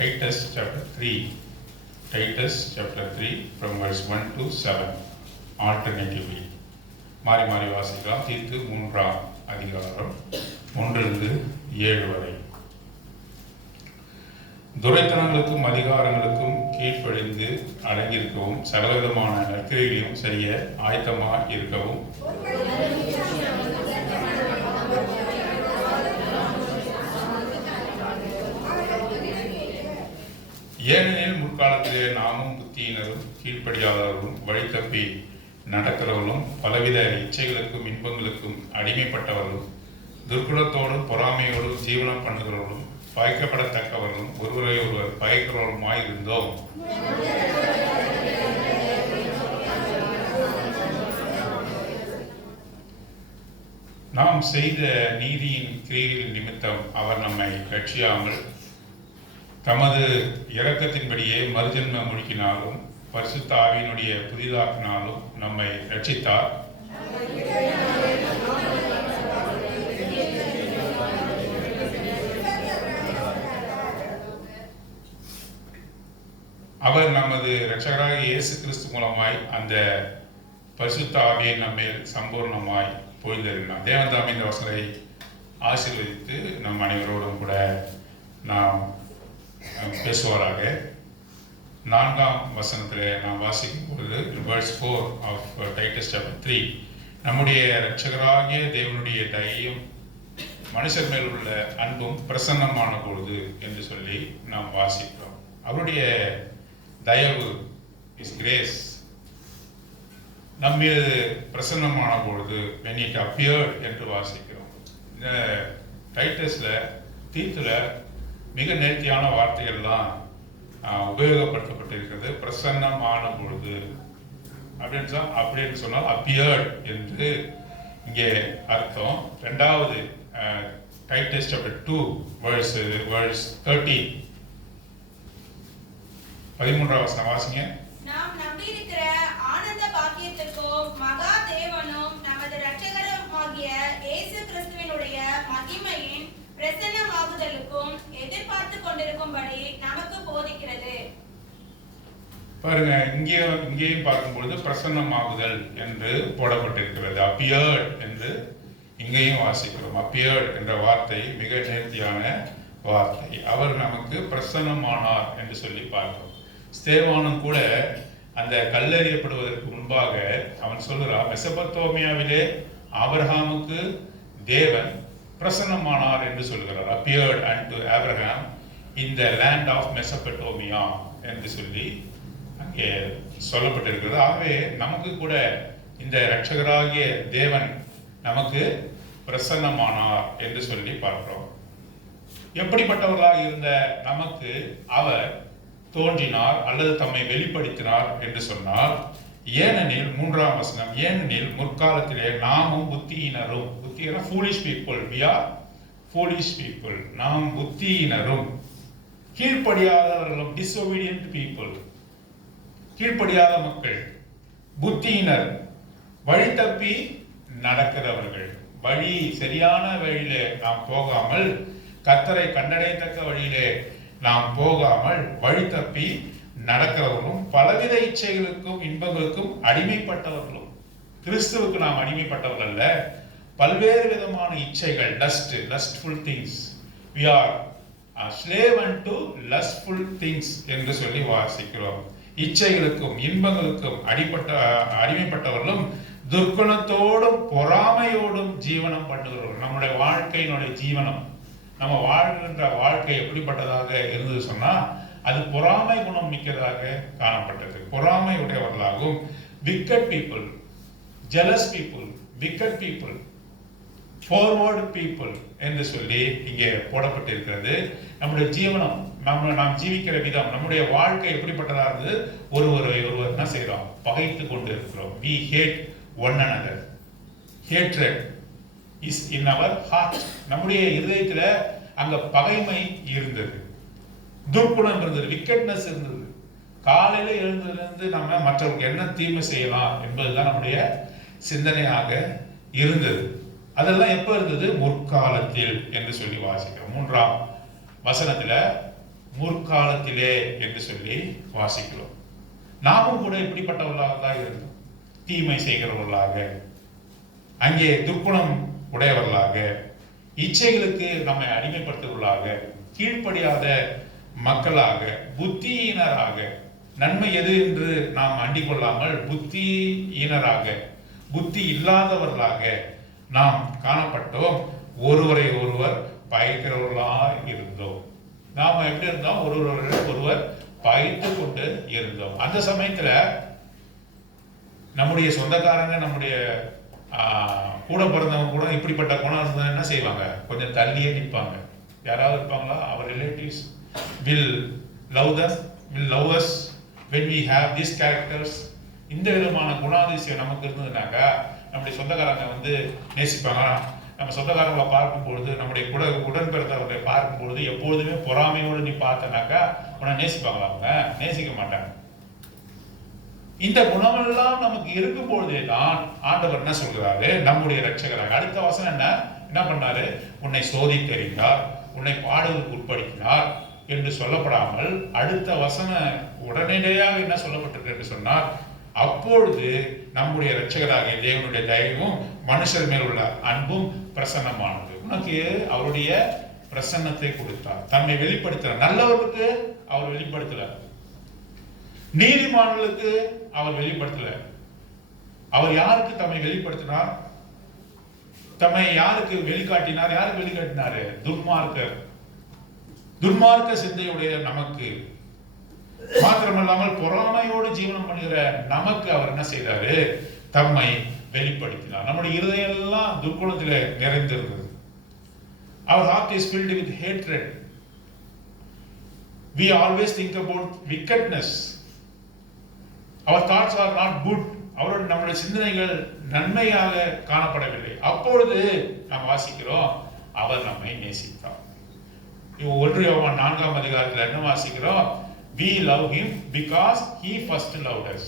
Titus chapter 3. Titus chapter 3 from verse 1 to 7 alternatively. மாறி மாறி வாசிக்கலாம். தீத்து 3ஆம் அதிகாரம் 1-7 வரை. துரைத்தனங்களுக்கும் அதிகாரங்களுக்கும் கீழ்ப்படிந்து அடங்கியிருக்கவும் சகலவிதமான நற்கிரிகளையும் செய்ய ஆயத்தமாக இருக்கவும் ஏனெனில் முற்காலத்திலே நாமும் புத்தியினரும் கீழ்ப்படியாதவர்களும் வழி தப்பி நடக்கிறவர்களும் பலவித இச்சைகளுக்கும் இன்பங்களுக்கும் அடிமைப்பட்டவர்களும் துர்க்குணத்தோடும் பொறாமையோடும் ஜீவனம் பண்ணுகிறவர்களும் பயக்கப்படத்தக்கவர்களும் ஒருவரை ஒருவர் பயக்கிறவர்களுமாய் இருந்தோம். நாம் செய்த நீதியின் கிரியைகளின் நிமித்தம் அவர் நம்மை ரட்சியாமல் தமது இரக்கத்தின்படியே மறுஜன்ம முழுக்கினாலும் பரிசுத்த ஆவியினுடைய புதிதாக்கினாலும் நம்மை ரட்சித்தார். அவர் நமது இரட்சகராக இயேசு கிறிஸ்து மூலமாய் அந்த பரிசுத்த ஆவியை நம்மேல் சம்பூர்ணமாய் பொழிந்தருளினார். தேவன் தாமே இந்த வசனத்தை ஆசீர்வதித்து நம் அனைவரோடும் கூட நாம் பேசுவாராக. 4ஆம் வசனத்தில் நாம் வாசிக்கும் பொழுது verse 4 of Titus chapter 3, நம்முடைய இரட்சகராகிய தேவனுடைய தயையும் மனுஷர் மேல் உள்ள அன்பும் பிரசன்னமான பொழுது என்று சொல்லி நாம் வாசிக்கிறோம். அவருடைய தயவு இஸ் கிரேஸ் நம்மீது பிரசன்னமான பொழுது when it appeared என்று வாசிக்கிறோம். இந்த டைட்டஸ்ல தீத்துல மிக நேர்த்தியான வார்த்தைகள் தான் உபயோகப்படுத்தப்பட்டிருக்கிறது. பிரசன்னமான பொழுது அப்படின்னு சொன்னால் appeared என்று இங்கே அர்த்தம். இரண்டாவது டைட்டஸ் chapter 2 verse 13, 13ஆம் வசனம் வாசிங்க. நாம் நம்பியிருக்கிற ஆனந்த பாக்கியத்துக்கும் மகா தேவனும் நமது இரட்சகருமாகிய இயேசு கிறிஸ்துவினுடைய மகிமையின் பிரசன்னமாகுதலுக்கும் எதிர்பார்த்து கொண்டிருக்கும்படி நமக்கு போதிக்கிறது. பாருங்க, இங்கேயும் பார்க்கும்பொழுது பிரசன்னமாகுதல் என்று போடப்பட்டிருக்கிறது. appeared என்று இங்கேயும் வாசிக்கிறோம். appeared என்ற வார்த்தை மிக நேர்த்தியான வார்த்தை. அவர் நமக்கு பிரசன்னமானார் என்று சொல்லி பார்க்கிறோம். ஸ்தேவானும் கூட அந்த கல்லெறியப்படுவதற்கு முன்பாக அவன் சொல்கிறான், மெசபத்தோமியாவிலே ஆபிரகாமுக்கு தேவன் பிரசன்னமானார் என்று சொல்கிறார். appeared unto Abraham in the land of Mesopotamia என்று சொல்லி அங்கே சொல்லப்பட்டிருக்கிறது. ஆகவே நமக்கு கூட இந்த இரட்சகராகிய தேவன் நமக்கு பிரசன்னமானார் என்று சொல்லி பார்க்கிறோம். எப்படிப்பட்டவர்களாக இருந்த நமக்கு அவர் தோன்றினார் அல்லது தம்மை வெளிப்படுத்தினார் என்று சொன்னார். ஏனெனில் 3ஆம் வசனம், ஏனெனில் முற்காலத்திலே நாமும் புத்தியினரும், புத்தியினர் foolish people, we are foolish people, நாம் புத்தியினரும் கீழ்ப்படியாதவர்களும் disobedient people, கீழ்ப்படியாத மக்கள், புத்தியினர் வழி தப்பி நடக்கிறவர்கள், வழி சரியான வழியிலே நாம் போகாமல் கர்த்தரை கண்டடையத்தக்க வழியிலே நாம் போகாமல் வழி தப்பி நடக்கிறவர்களும் பலவித இச்சைகளுக்கும் இன்பங்களுக்கும் அடிமைப்பட்டவர்களும். கிறிஸ்துவுக்கு நாம் அடிமைப்பட்டவர்கள் அல்ல, பல்வேறு விதமான இச்சைகள், lustful things, we are a slave unto lustful things என்று சொல்லி வாசிக்கிறோம். இச்சைகளுக்கும் இன்பங்களுக்கும் அடிமைப்பட்டவர்களும் துர்க்குணத்தோடும் பொறாமையோடும் ஜீவனம் பண்ணுகிறவர்கள். நம்முடைய வாழ்க்கையினுடைய ஜீவனம், நம்ம வாழ்கின்ற வாழ்க்கை எப்படிப்பட்டதாக இருந்தது சொன்னா அது பொறாமை குணம் மிக்கதாக காணப்பட்டது. பொறாமை உடையவர்களாகவும் wicked people, jealous people, wicked people, forward people என்று சொல்லி இங்கே போடப்பட்டிருக்கிறது. நம்முடைய ஜீவனம், நாம் ஜீவிக்கிற விதம், நம்முடைய வாழ்க்கை எப்படிப்பட்டதா இருந்தது? ஒருவர் என்ன செய்யறோம்? பகைத்து கொண்டு இருக்கிறோம். we hate one another. hatred is in our heart. நம்முடைய இதயத்துல அங்க பகைமை இருந்தது, துர்க்குணம் இருந்தது, விக்கெட்னஸ் இருந்தது. காலையில எழுந்திருந்து நம்ம மற்றவர்களுக்கு என்ன தீமை செய்யலாம் என்பதுதான் நம்முடைய சிந்தனையாக இருந்தது. அதெல்லாம் எப்ப இருந்தது? முற்காலத்தில் என்று சொல்லி வாசிக்கிறோம். 3ஆம் வசனத்துல முற்காலத்திலே என்று சொல்லி வாசிக்கிறோம். நாமும் கூட இப்படிப்பட்டவர்களாக தான் இருந்தோம். தீமை செய்கிறவர்களாக, அங்கே துர்க்குணம் உடையவர்களாக, இச்சைகளுக்கு நம்மை அடிமைப்படுத்துவர்களாக, கீழ்ப்படியாத மக்களாக, புத்தியினராக, நன்மை எது என்று நாம் அண்டிக் கொள்ளாமல் புத்தியினராக, புத்தி இல்லாதவர்களாக நாம் காணப்பட்டோம். ஒருவரை ஒருவர் பகைக்கிறவர்களாக இருந்தோம். நாம எப்படி இருந்தோம்? ஒருவர் பகைத்து கொண்டு இருந்தோம். அந்த சமயத்துல நம்முடைய சொந்தக்காரங்க, நம்முடைய கூட பிறந்தவங்க கூட இப்படிப்பட்ட குணம் இருந்தா என்ன செய்வாங்க? கொஞ்சம் தள்ளியே நிற்பாங்க. யாராவது இருப்பாங்களா? அவர் relatives will love us when we have these characters. இந்த விதமான குணாதிசயம் நமக்கு இருந்ததுனாக்கா நம்முடைய சொந்தக்காரங்க வந்து நேசிப்பாங்க. நம்ம சொந்தக்காரங்களை பார்க்கும் பொழுது, நம்முடைய உடன் பிறந்தவர்களை பார்க்கும் பொழுது எப்பொழுதுமே பொறாமையோடு நீ பார்த்தனாக்கா உன்னை நேசிப்பாங்களா? அவங்க நேசிக்க மாட்டாங்க. இந்த குணமெல்லாம் நமக்கு இருக்கும் பொழுதே தான் ஆண்டவர் என்ன சொல்கிறாரு? நம்முடைய இரட்சகராக அடுத்த வசனம் என்ன பண்ணாரு? உன்னை சோதித்தறிந்தார், உன்னை பாடுவதற்கு உட்படுத்தினார் என்று சொல்லப்படாமல் அடுத்த வசன உடனடியாக என்ன சொல்லப்பட்டிருக்கு என்று சொன்னார், அப்பொழுது நம்முடைய இரட்சகராகிய தேவனுடைய தயவும் மனுஷர் மேல் உள்ள அன்பும் பிரசன்னமானது. உனக்கு அவருடைய பிரசன்னத்தை கொடுத்தார், தன்னை வெளிப்படுத்தினார். நல்லவர்களுக்கு அவர் வெளிப்படுத்தல, நீதிமான்களுக்கு அவர் வெளிப்படுத்தல. அவர் யாருக்கு தம்மை வெளிப்படுத்தினார்? தம்மை யாருக்கு வெளிக்காட்டினார்? யாருக்கு வெளிக்காட்டினாரு? துன்மார்க்க சிந்தையுடைய நமக்கு, மாத்திரமல்லாமல் பொறாமையோடு ஜீவனம் பண்ணுகிற நமக்கு அவர் என்ன செய்தாரு? தம்மை வெளிப்படுத்தினார். நம்முடைய இருதயம் எல்லாம் துர்க்குணத்திலே நிறைந்திருந்தது. Our heart is filled with hatred. We always think about wickedness. Our thoughts are not good. நம்முடைய சிந்தனைகள் நன்மையாக காணப்படவில்லை. அப்பொழுது நாம் வாசிக்கிறோம், அவர் நம்மை நேசித்தார். 1 யோவான் 4ஆம் அதிகாரத்தில் என்ன வாசிக்கிறோம்? We love him because he first loved us.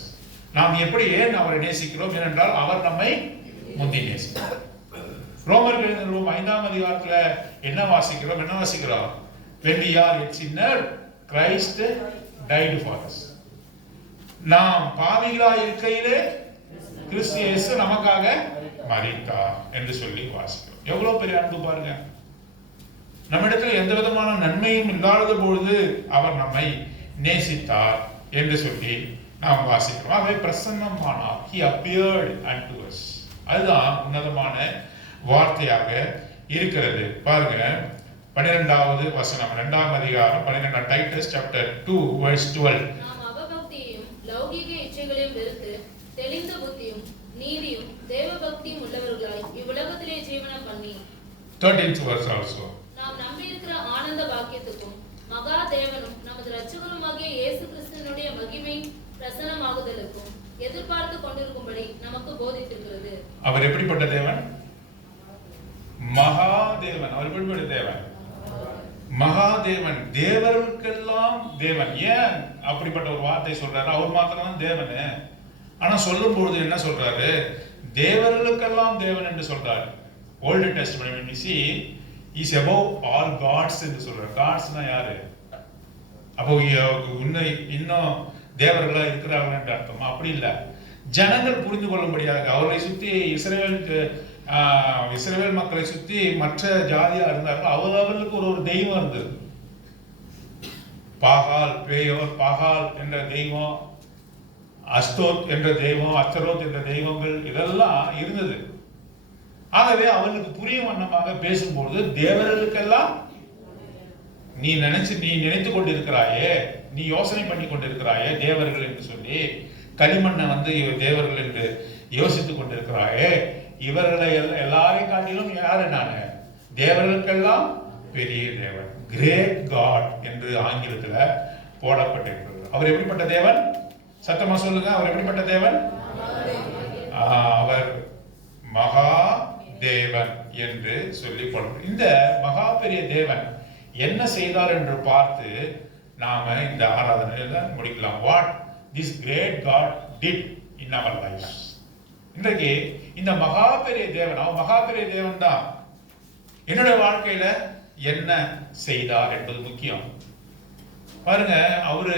நாம் எப்படி ஏன் அவரை நேசிக்கிறோம்? ஏனென்றால் அவர் நம்மை முந்தி நேசித்தார். ரோமர்கள் 5ஆம் அதிகாரத்துல என்ன வாசிக்கிறோம்? When we are yet sinner, Christ died for us. நாம் பாவிகளாய் இருக்கையிலே கிறிஸ்து இயேசு நமக்காக மரித்தார் என்று சொல்லி வாசிக்கிறோம். எவ்வளவு பெரிய அன்பு பாருங்க! நம்மிடத்தில் எந்த விதமான நன்மையும் இல்லாத பொழுது அவர் நம்மை நேசித்தார் என்று சொல்லி நாம் வாசிக்கிறோம். அவை பிரசன்னமானார். He appeared unto us. அதுதான் உன்னதமான வார்த்தையாக இருக்கிறது. பாருங்க 12வது வசனம், 2ஆம் அதிகாரம் 12 டைட்டஸ் சாப்டர் 2 verse 12. நாம் அவபக்தியையும் லௌகிக இச்சைகளையும் வெறுத்து தெளிந்த புத்தியும் நீதியும் தேவபக்தியும் உள்ளவர்களாய் இவ்வுலகத்திலே ஜீவனம் பண்ணி 13th verse also. நாம் நம்பியிருக்கிற ஆனந்த பாக்கியத்துக்கும் மகா தேவனும் நமது இரட்சகருமாகிய இயேசு கிறிஸ்துவினுடைய மகிமை பிரசன்னமாகுதலுக்கும் எதிர்பார்த்து கொண்டிருக்கும்படி நமக்கு போதித்திருக்கிறது. அவர் எப்படிப்பட்ட தேவன்? மகாதேவன். அவர் எப்படிப்பட்ட தேவன்? மகாதேவன், தேவர்களுக்கெல்லாம் தேவன். ஏன் அப்படிப்பட்ட ஒரு வார்த்தை சொல்றாரு? அவர் மாத்திரம் தான் தேவன். ஆனா சொல்லும் பொழுது என்ன சொல்றாரு? தேவர்களுக்கெல்லாம் தேவன் என்று சொல்றாரு. Old testament is above all gods என்று சொல்றாரு. காட்ஸ்னா யாரு? அப்போ இன்னும் தேவர்களா இருக்கிறார்கள் என்று அர்த்தமா? அப்படி இல்ல. ஜனங்கள் புரிந்து கொள்ளும்படியாக அவர்களை சுத்தி இஸ்ரவேல் மக்களை சுத்தி மற்ற ஜாதியா இருந்தார்கள். அவர்களுக்கு ஒரு தெய்வம் இருந்தது. பாகால், பேயோர், பாகால் என்ற தெய்வம், அஸ்தோத் என்ற தெய்வம், அஸ்தரோத் என்ற தெய்வங்கள் இதெல்லாம் இருந்தது. ஆகவே அவர்களுக்கு புரியும் வண்ணமாக பேசும்போது தேவர்களுக்கெல்லாம் நீ நினைத்து கொண்டிருக்கிறாயே, நீ யோசனை பண்ணி கொண்டிருக்கிறாயே தேவர்கள் என்று சொல்லி, களிமண்ணை வந்து தேவர்கள் என்று யோசித்துக் கொண்டிருக்கிறாயே, இவர்களை எல்லாரையும் காட்டிலும் யாரு? நானு தேவர்களுக்கெல்லாம் பெரிய தேவன், கிரேட் காட் என்று ஆங்கிலத்துல போடப்பட்டிருக்கிறது. அவர் எப்படிப்பட்ட தேவன்? சத்தமா சொல்லுங்க. அவர் எப்படிப்பட்ட தேவன்? அவர் மகா தேவன் என்று சொல்லி போடுறோம். இந்த மகா பெரிய தேவன் என்ன செய்தார் என்று பார்த்து நாம இந்த ஆராதனையில முடிக்கலாம். What this great God did in our lives. இன்றைக்கு இந்த மகா பெரிய தேவன், அவன் மகா பெரிய தேவன் தான் என்னுடைய வாழ்க்கையில என்ன செய்தார் என்பது முக்கியம். பாருங்க, அவரு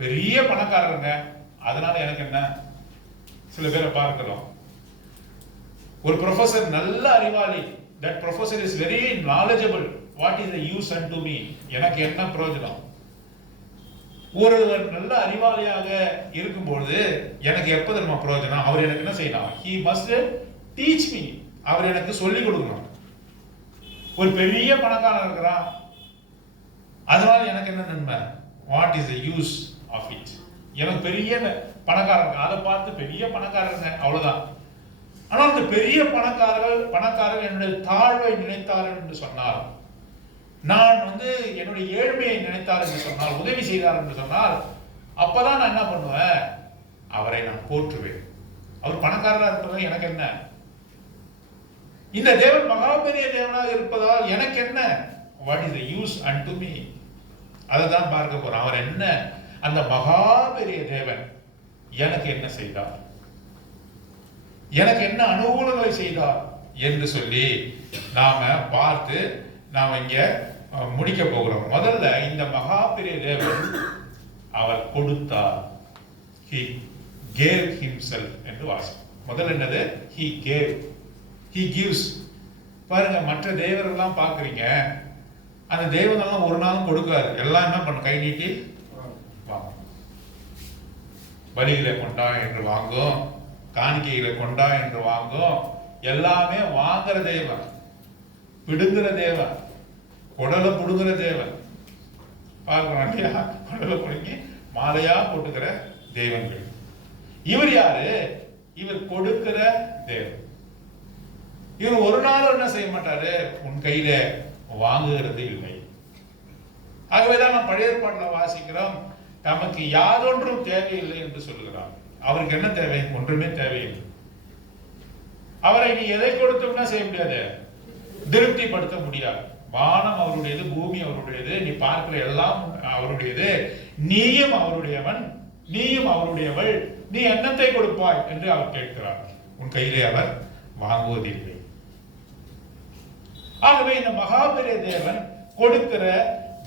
பெரிய பணக்காரருங்க. அதனால எனக்கு என்ன? சில பேரை பார்க்கிறோம், ஒரு ப்ரொஃபசர் நல்ல அறிவாளி, that professor is very knowledgeable, what is the use unto me? எனக்கு என்ன பிரயோஜனம்? ஒருவர் நல்ல அறிவாளியாக இருக்கும்போது எனக்கு எப்ப தெரியுமா பிரயோஜனம்? அவர் எனக்கு என்ன செய்யணும்? he must teach me, அவர் எனக்கு சொல்லிக் கொடுக்கணும். ஒரு பெரிய பணக்காரன் இருக்கிறான், அதனால எனக்கு என்ன நன்மை? what is the use of it? எனக்கு பெரிய பணக்காரங்க, அதை பார்த்து பெரிய பணக்காரங்க, அவ்வளவுதான். ஆனால் அந்த பெரிய பணக்காரர்கள் என்னுடைய தாழ்வை நினைத்தார்கள் என்று சொன்னால், நான் என்னுடைய ஏழ்மையை நினைத்தார் என்று சொன்னால், உதவி செய்தார் என்று சொன்னால், அப்பதான் நான் என்ன பண்ணுவேன்? அவரை நான் போற்றுவேன். அவர் பணக்காரராக இருப்பதால் எனக்கு என்ன? இந்த தேவன் மகா பெரிய தேவனாக இருப்பதால் எனக்கு என்ன? What is the use unto me? அதை தான் பார்க்க போறோம். அவர் என்ன, அந்த மகா பெரிய தேவன் எனக்கு என்ன செய்தார், எனக்கு என்ன அனுகூலங்களை செய்தார் என்று சொல்லி நாம பார்த்து நாம இங்க முடிக்க போகிறோம். முதல்ல இந்த மகா பெரிய தேவன் அவர் கொடுத்தார். he gave himself என்று வாசிக்கும். முதல்ல என்னது? he gave, he gives. பாருங்க, மற்ற தேவர்கள்லாம் பார்க்குறீங்க, அந்த தேவனெல்லாம் ஒரு நாளும் கொடுக்காது. எல்லாம் என்ன பண்ண? கை நீட்டி வாங்க, பலிகளை கொண்டா என்று வாங்கும், காணிக்கைகளை கொண்டா என்று வாங்கும். எல்லாமே வாங்குற தேவன், பிடுங்குற தேவன், குடலை புடுங்குற தேவன். பார்க்கணும் இல்லையா? குடலை புடுங்கி மாலையா போட்டுக்கிற தெய்வங்கள். இவர் யாரு? இவர் கொடுக்கிற தேவன். இவர் ஒரு நாள் என்ன செய்ய மாட்டாரு? உன் கையில வாங்குகிறது இல்லை. ஆகவேதான் நாம் பழைய ஏற்பாட்டில் வாசிக்கிறோம், நமக்கு யாதொன்றும் தேவையில்லை என்று சொல்லுகிறார். அவருக்கு என்ன தேவை? ஒன்றுமே தேவையில்லை. அவரை நீ எதை கொடுத்தோம்னா செய்ய முடியாது, திருப்திப்படுத்த முடியாது. வானம் அவருடையது, பூமி அவருடையது, நீ பார்க்கிற எல்லாம் அவருடையது, நீயும் அவருடையவன், நீயும் அவருடையவள், நீ என்னத்தை கொடுப்பாய் என்று அவர் கேட்கிறார். உன் கையிலே அவர் வாங்குவதில்லை. ஆகவே இந்த மகாபெரிய தேவன் கொடுக்கிற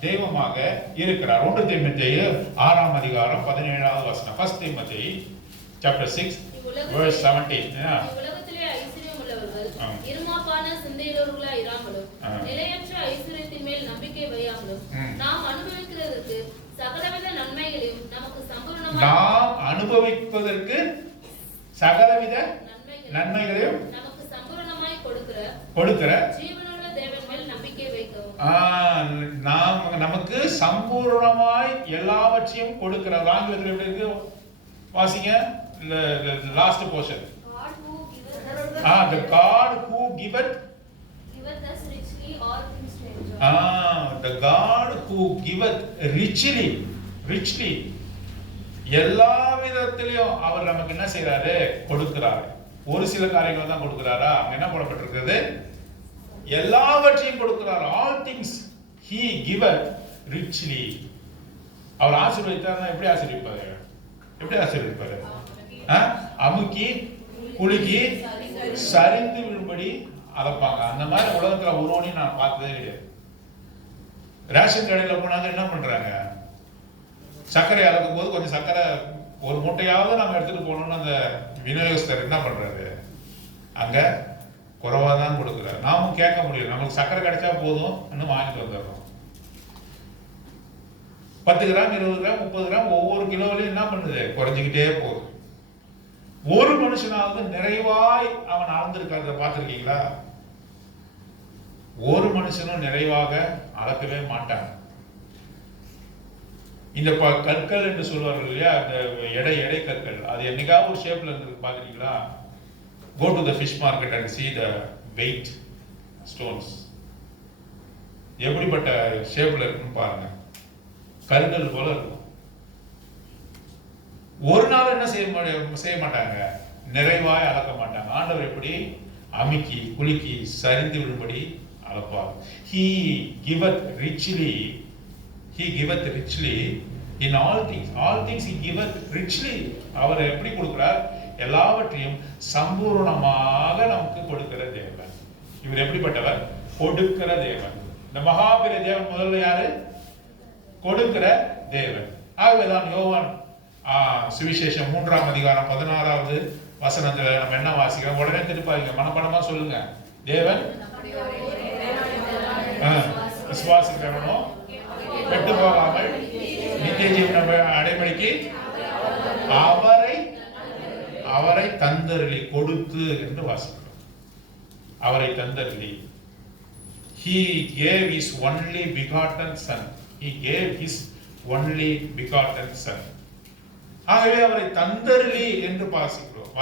தெய்வமாக இருக்கிறார். 1 தீமோத்தேயு 6ஆம் அதிகாரம் 17வது வசனம். 1 தீமோத்தேயு chapter 6 verse 17. உலகத்திலே ஐஸ்வர்யம் உள்ளவர்கள் இருமாப்பான சிந்தையுள்ளவர்களாய் இராமலும், நிலையற்ற ஐஸ்வர்யத்தின் மேல் நம்பிக்கை வையாமலும், நாம் அனுபவிக்கிறதற்கு சகலவித நன்மைகளையும் நமக்கு சம்பூர்ணமாய், நாம் அனுபவிப்பதற்கு சகலவித நன்மைகளையும் நமக்கு சம்பூர்ணமாய் கொடுக்கிற ஜீவனுள்ள தேவன் மேல் நம்பிக்கை வைக்கவும். நமக்கு சம்பூர்ணமாய் எல்லாவற்றையும் கொடுக்கிறார். ஆங்கிலத்தில் எப்படி இருக்கு? வாசிங்க last portion. The God who giveth us richly all things to enjoy. The God who giveth richly எல்லா விதத்திலையும் அவர் நமக்கு என்ன செய்யறாரு? கொடுக்கிறார். ஒரு சில காரியங்கள் தான் கொடுக்கிறாரா? அங்க என்ன போடப்பட்டிருக்கிறது? எல்லாவற்றையும் கொடுக்கிறார். All things he giveth richly. அவர் ஆசீர்வதித்தார்னா எப்படி ஆசீர்வதிப்பாரு? எப்படி ஆசீர்வதிப்பாரு? அமுக்கி குலுக்கி சரிந்து விழும்படி அளப்பாங்க. அந்த மாதிரி உலகத்துல ஒருவனையும் நான் பார்த்ததே கிடையாது. ரேஷன் கடையில போனாங்க, என்ன பண்றாங்க? சர்க்கரை அளக்கும் போது கொஞ்சம் சர்க்கரை ஒரு மூட்டையாவது நம்ம எடுத்துட்டு போகணும்னு அந்த விநியோகஸ்தர் என்ன பண்றாரு? அங்க குறைவா தான் கொடுக்குறாரு. நாமும் கேட்க முடியும், நமக்கு சர்க்கரை கிடைச்சா போதும் இன்னும் வாங்கிட்டு வந்துடுறோம். 10 கிராம் 20 கிராம் 30 கிராம் ஒவ்வொரு கிலோவிலையும் என்ன பண்ணுது? குறைஞ்சிக்கிட்டே போகுது. ஒரு மனுஷனாவது நிறைவாய் அவன் அளந்திருக்கிறத பார்த்திருக்கீங்களா? ஒரு மனுஷனும் நிறைவாக அளக்கவே மாட்டாங்க. இந்த கற்கள் என்று சொல்வார்கள் இல்லையா, இந்த எடை கற்கள், அது என்னைக்காவது ஒரு ஷேப்ல இருந்து பார்த்திருக்கீங்களா? Go to the fish market and see the weight stones. எப்படிப்பட்ட ஷேப்ல இருக்குன்னு பாருங்க. கற்கள் போல இருக்கும். ஒரு நாள் என்ன செய்ய மாட்டாங்க? நிறைவாய் அளக்க மாட்டாங்க. ஆண்டவர் எப்படி? அமுக்கி குலுக்கி சரிந்து விடும்படி அளப்பார். He giveth richly in all things. All things he giveth richly. அவர் எப்படி கொடுக்கிறார்? எல்லாவற்றையும் சம்பூர்ணமாக நமக்கு கொடுக்கிற தேவன். இவர் எப்படிப்பட்டவர்? கொடுக்கிற தேவன். இந்த மகாபெரிய தேவன் முதல்ல யாரு? கொடுக்கிற தேவன். ஆகவேதான் யோவான் சுவிசேஷம் 3ஆம் அதிகாரம் 16வது வசனத்துல நம்ம என்ன வாசிக்கிறோம்? உடனே திருப்பாங்க, மனப்படமா சொல்லுங்க. தேவன் விசுவாசிக்கிறவனோ கெட்டு போகாமல் நித்திய ஜீவனை அடைமொழிக்கு அவரை தந்தருளி கொடுத்து என்று வாசிக்கிறோம். அவரை தந்தருளி. He gave his only begotten son. He gave his only begotten son. ஆகவே அவரை தந்தருளி என்று வாசிக்கிறோம்.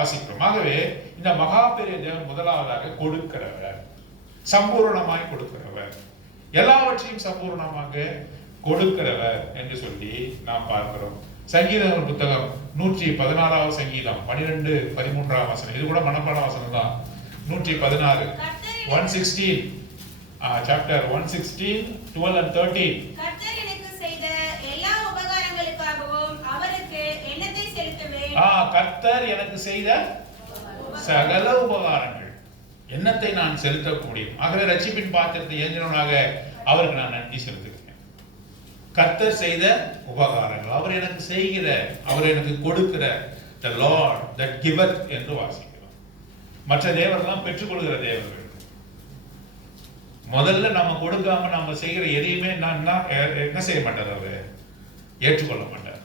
ஆகவே இந்த மகா பெரிய தேவன் முதலாவதாக கொடுக்கிறவர், சம்பூர்ணமாய் கொடுக்கிறவர், எல்லாவற்றையும் சம்பூர்ணமாக கொடுக்கிறவர் என்று சொல்லி நாம் பார்க்கிறோம். சங்கீதம் புத்தகம் 116வது சங்கீதம் 12-13 வசனம், இது கூட மனப்பாட வசனம் தான். 116 116 chapter 116 12 and 13. கர்த்தர் எனக்கு செய்த எல்லா உபகாரங்களுக்காகவும் அவருக்கு என்னத்தை செலுத்துவேன்? கர்த்தர் எனக்கு செய்த சகல உபகாரங்கள் என்னத்தை நான் செலுத்த முடியும்? ஆகவே ரட்சிப்பின் பாத்திரத்தை ஏந்திரவனாக அவருக்கு நான் நன்றி செலுத்துகிறேன். கர்த்தர் செய்த உபகாரங்கள், அவர் எனக்கு செய்கிற, அவர் எனக்கு கொடுக்கிற, the Lord that giveth என்று வாசிக்கிறோம். மற்ற தேவர்கள்லாம் பெற்றுக்கொள்கிற தேவர்கள். முதல்ல நம்ம கொடுக்காம நம்ம செய்கிற எதையுமே என்ன செய்ய மாட்டார்? அவர் ஏற்றுக்கொள்ள மாட்டார்.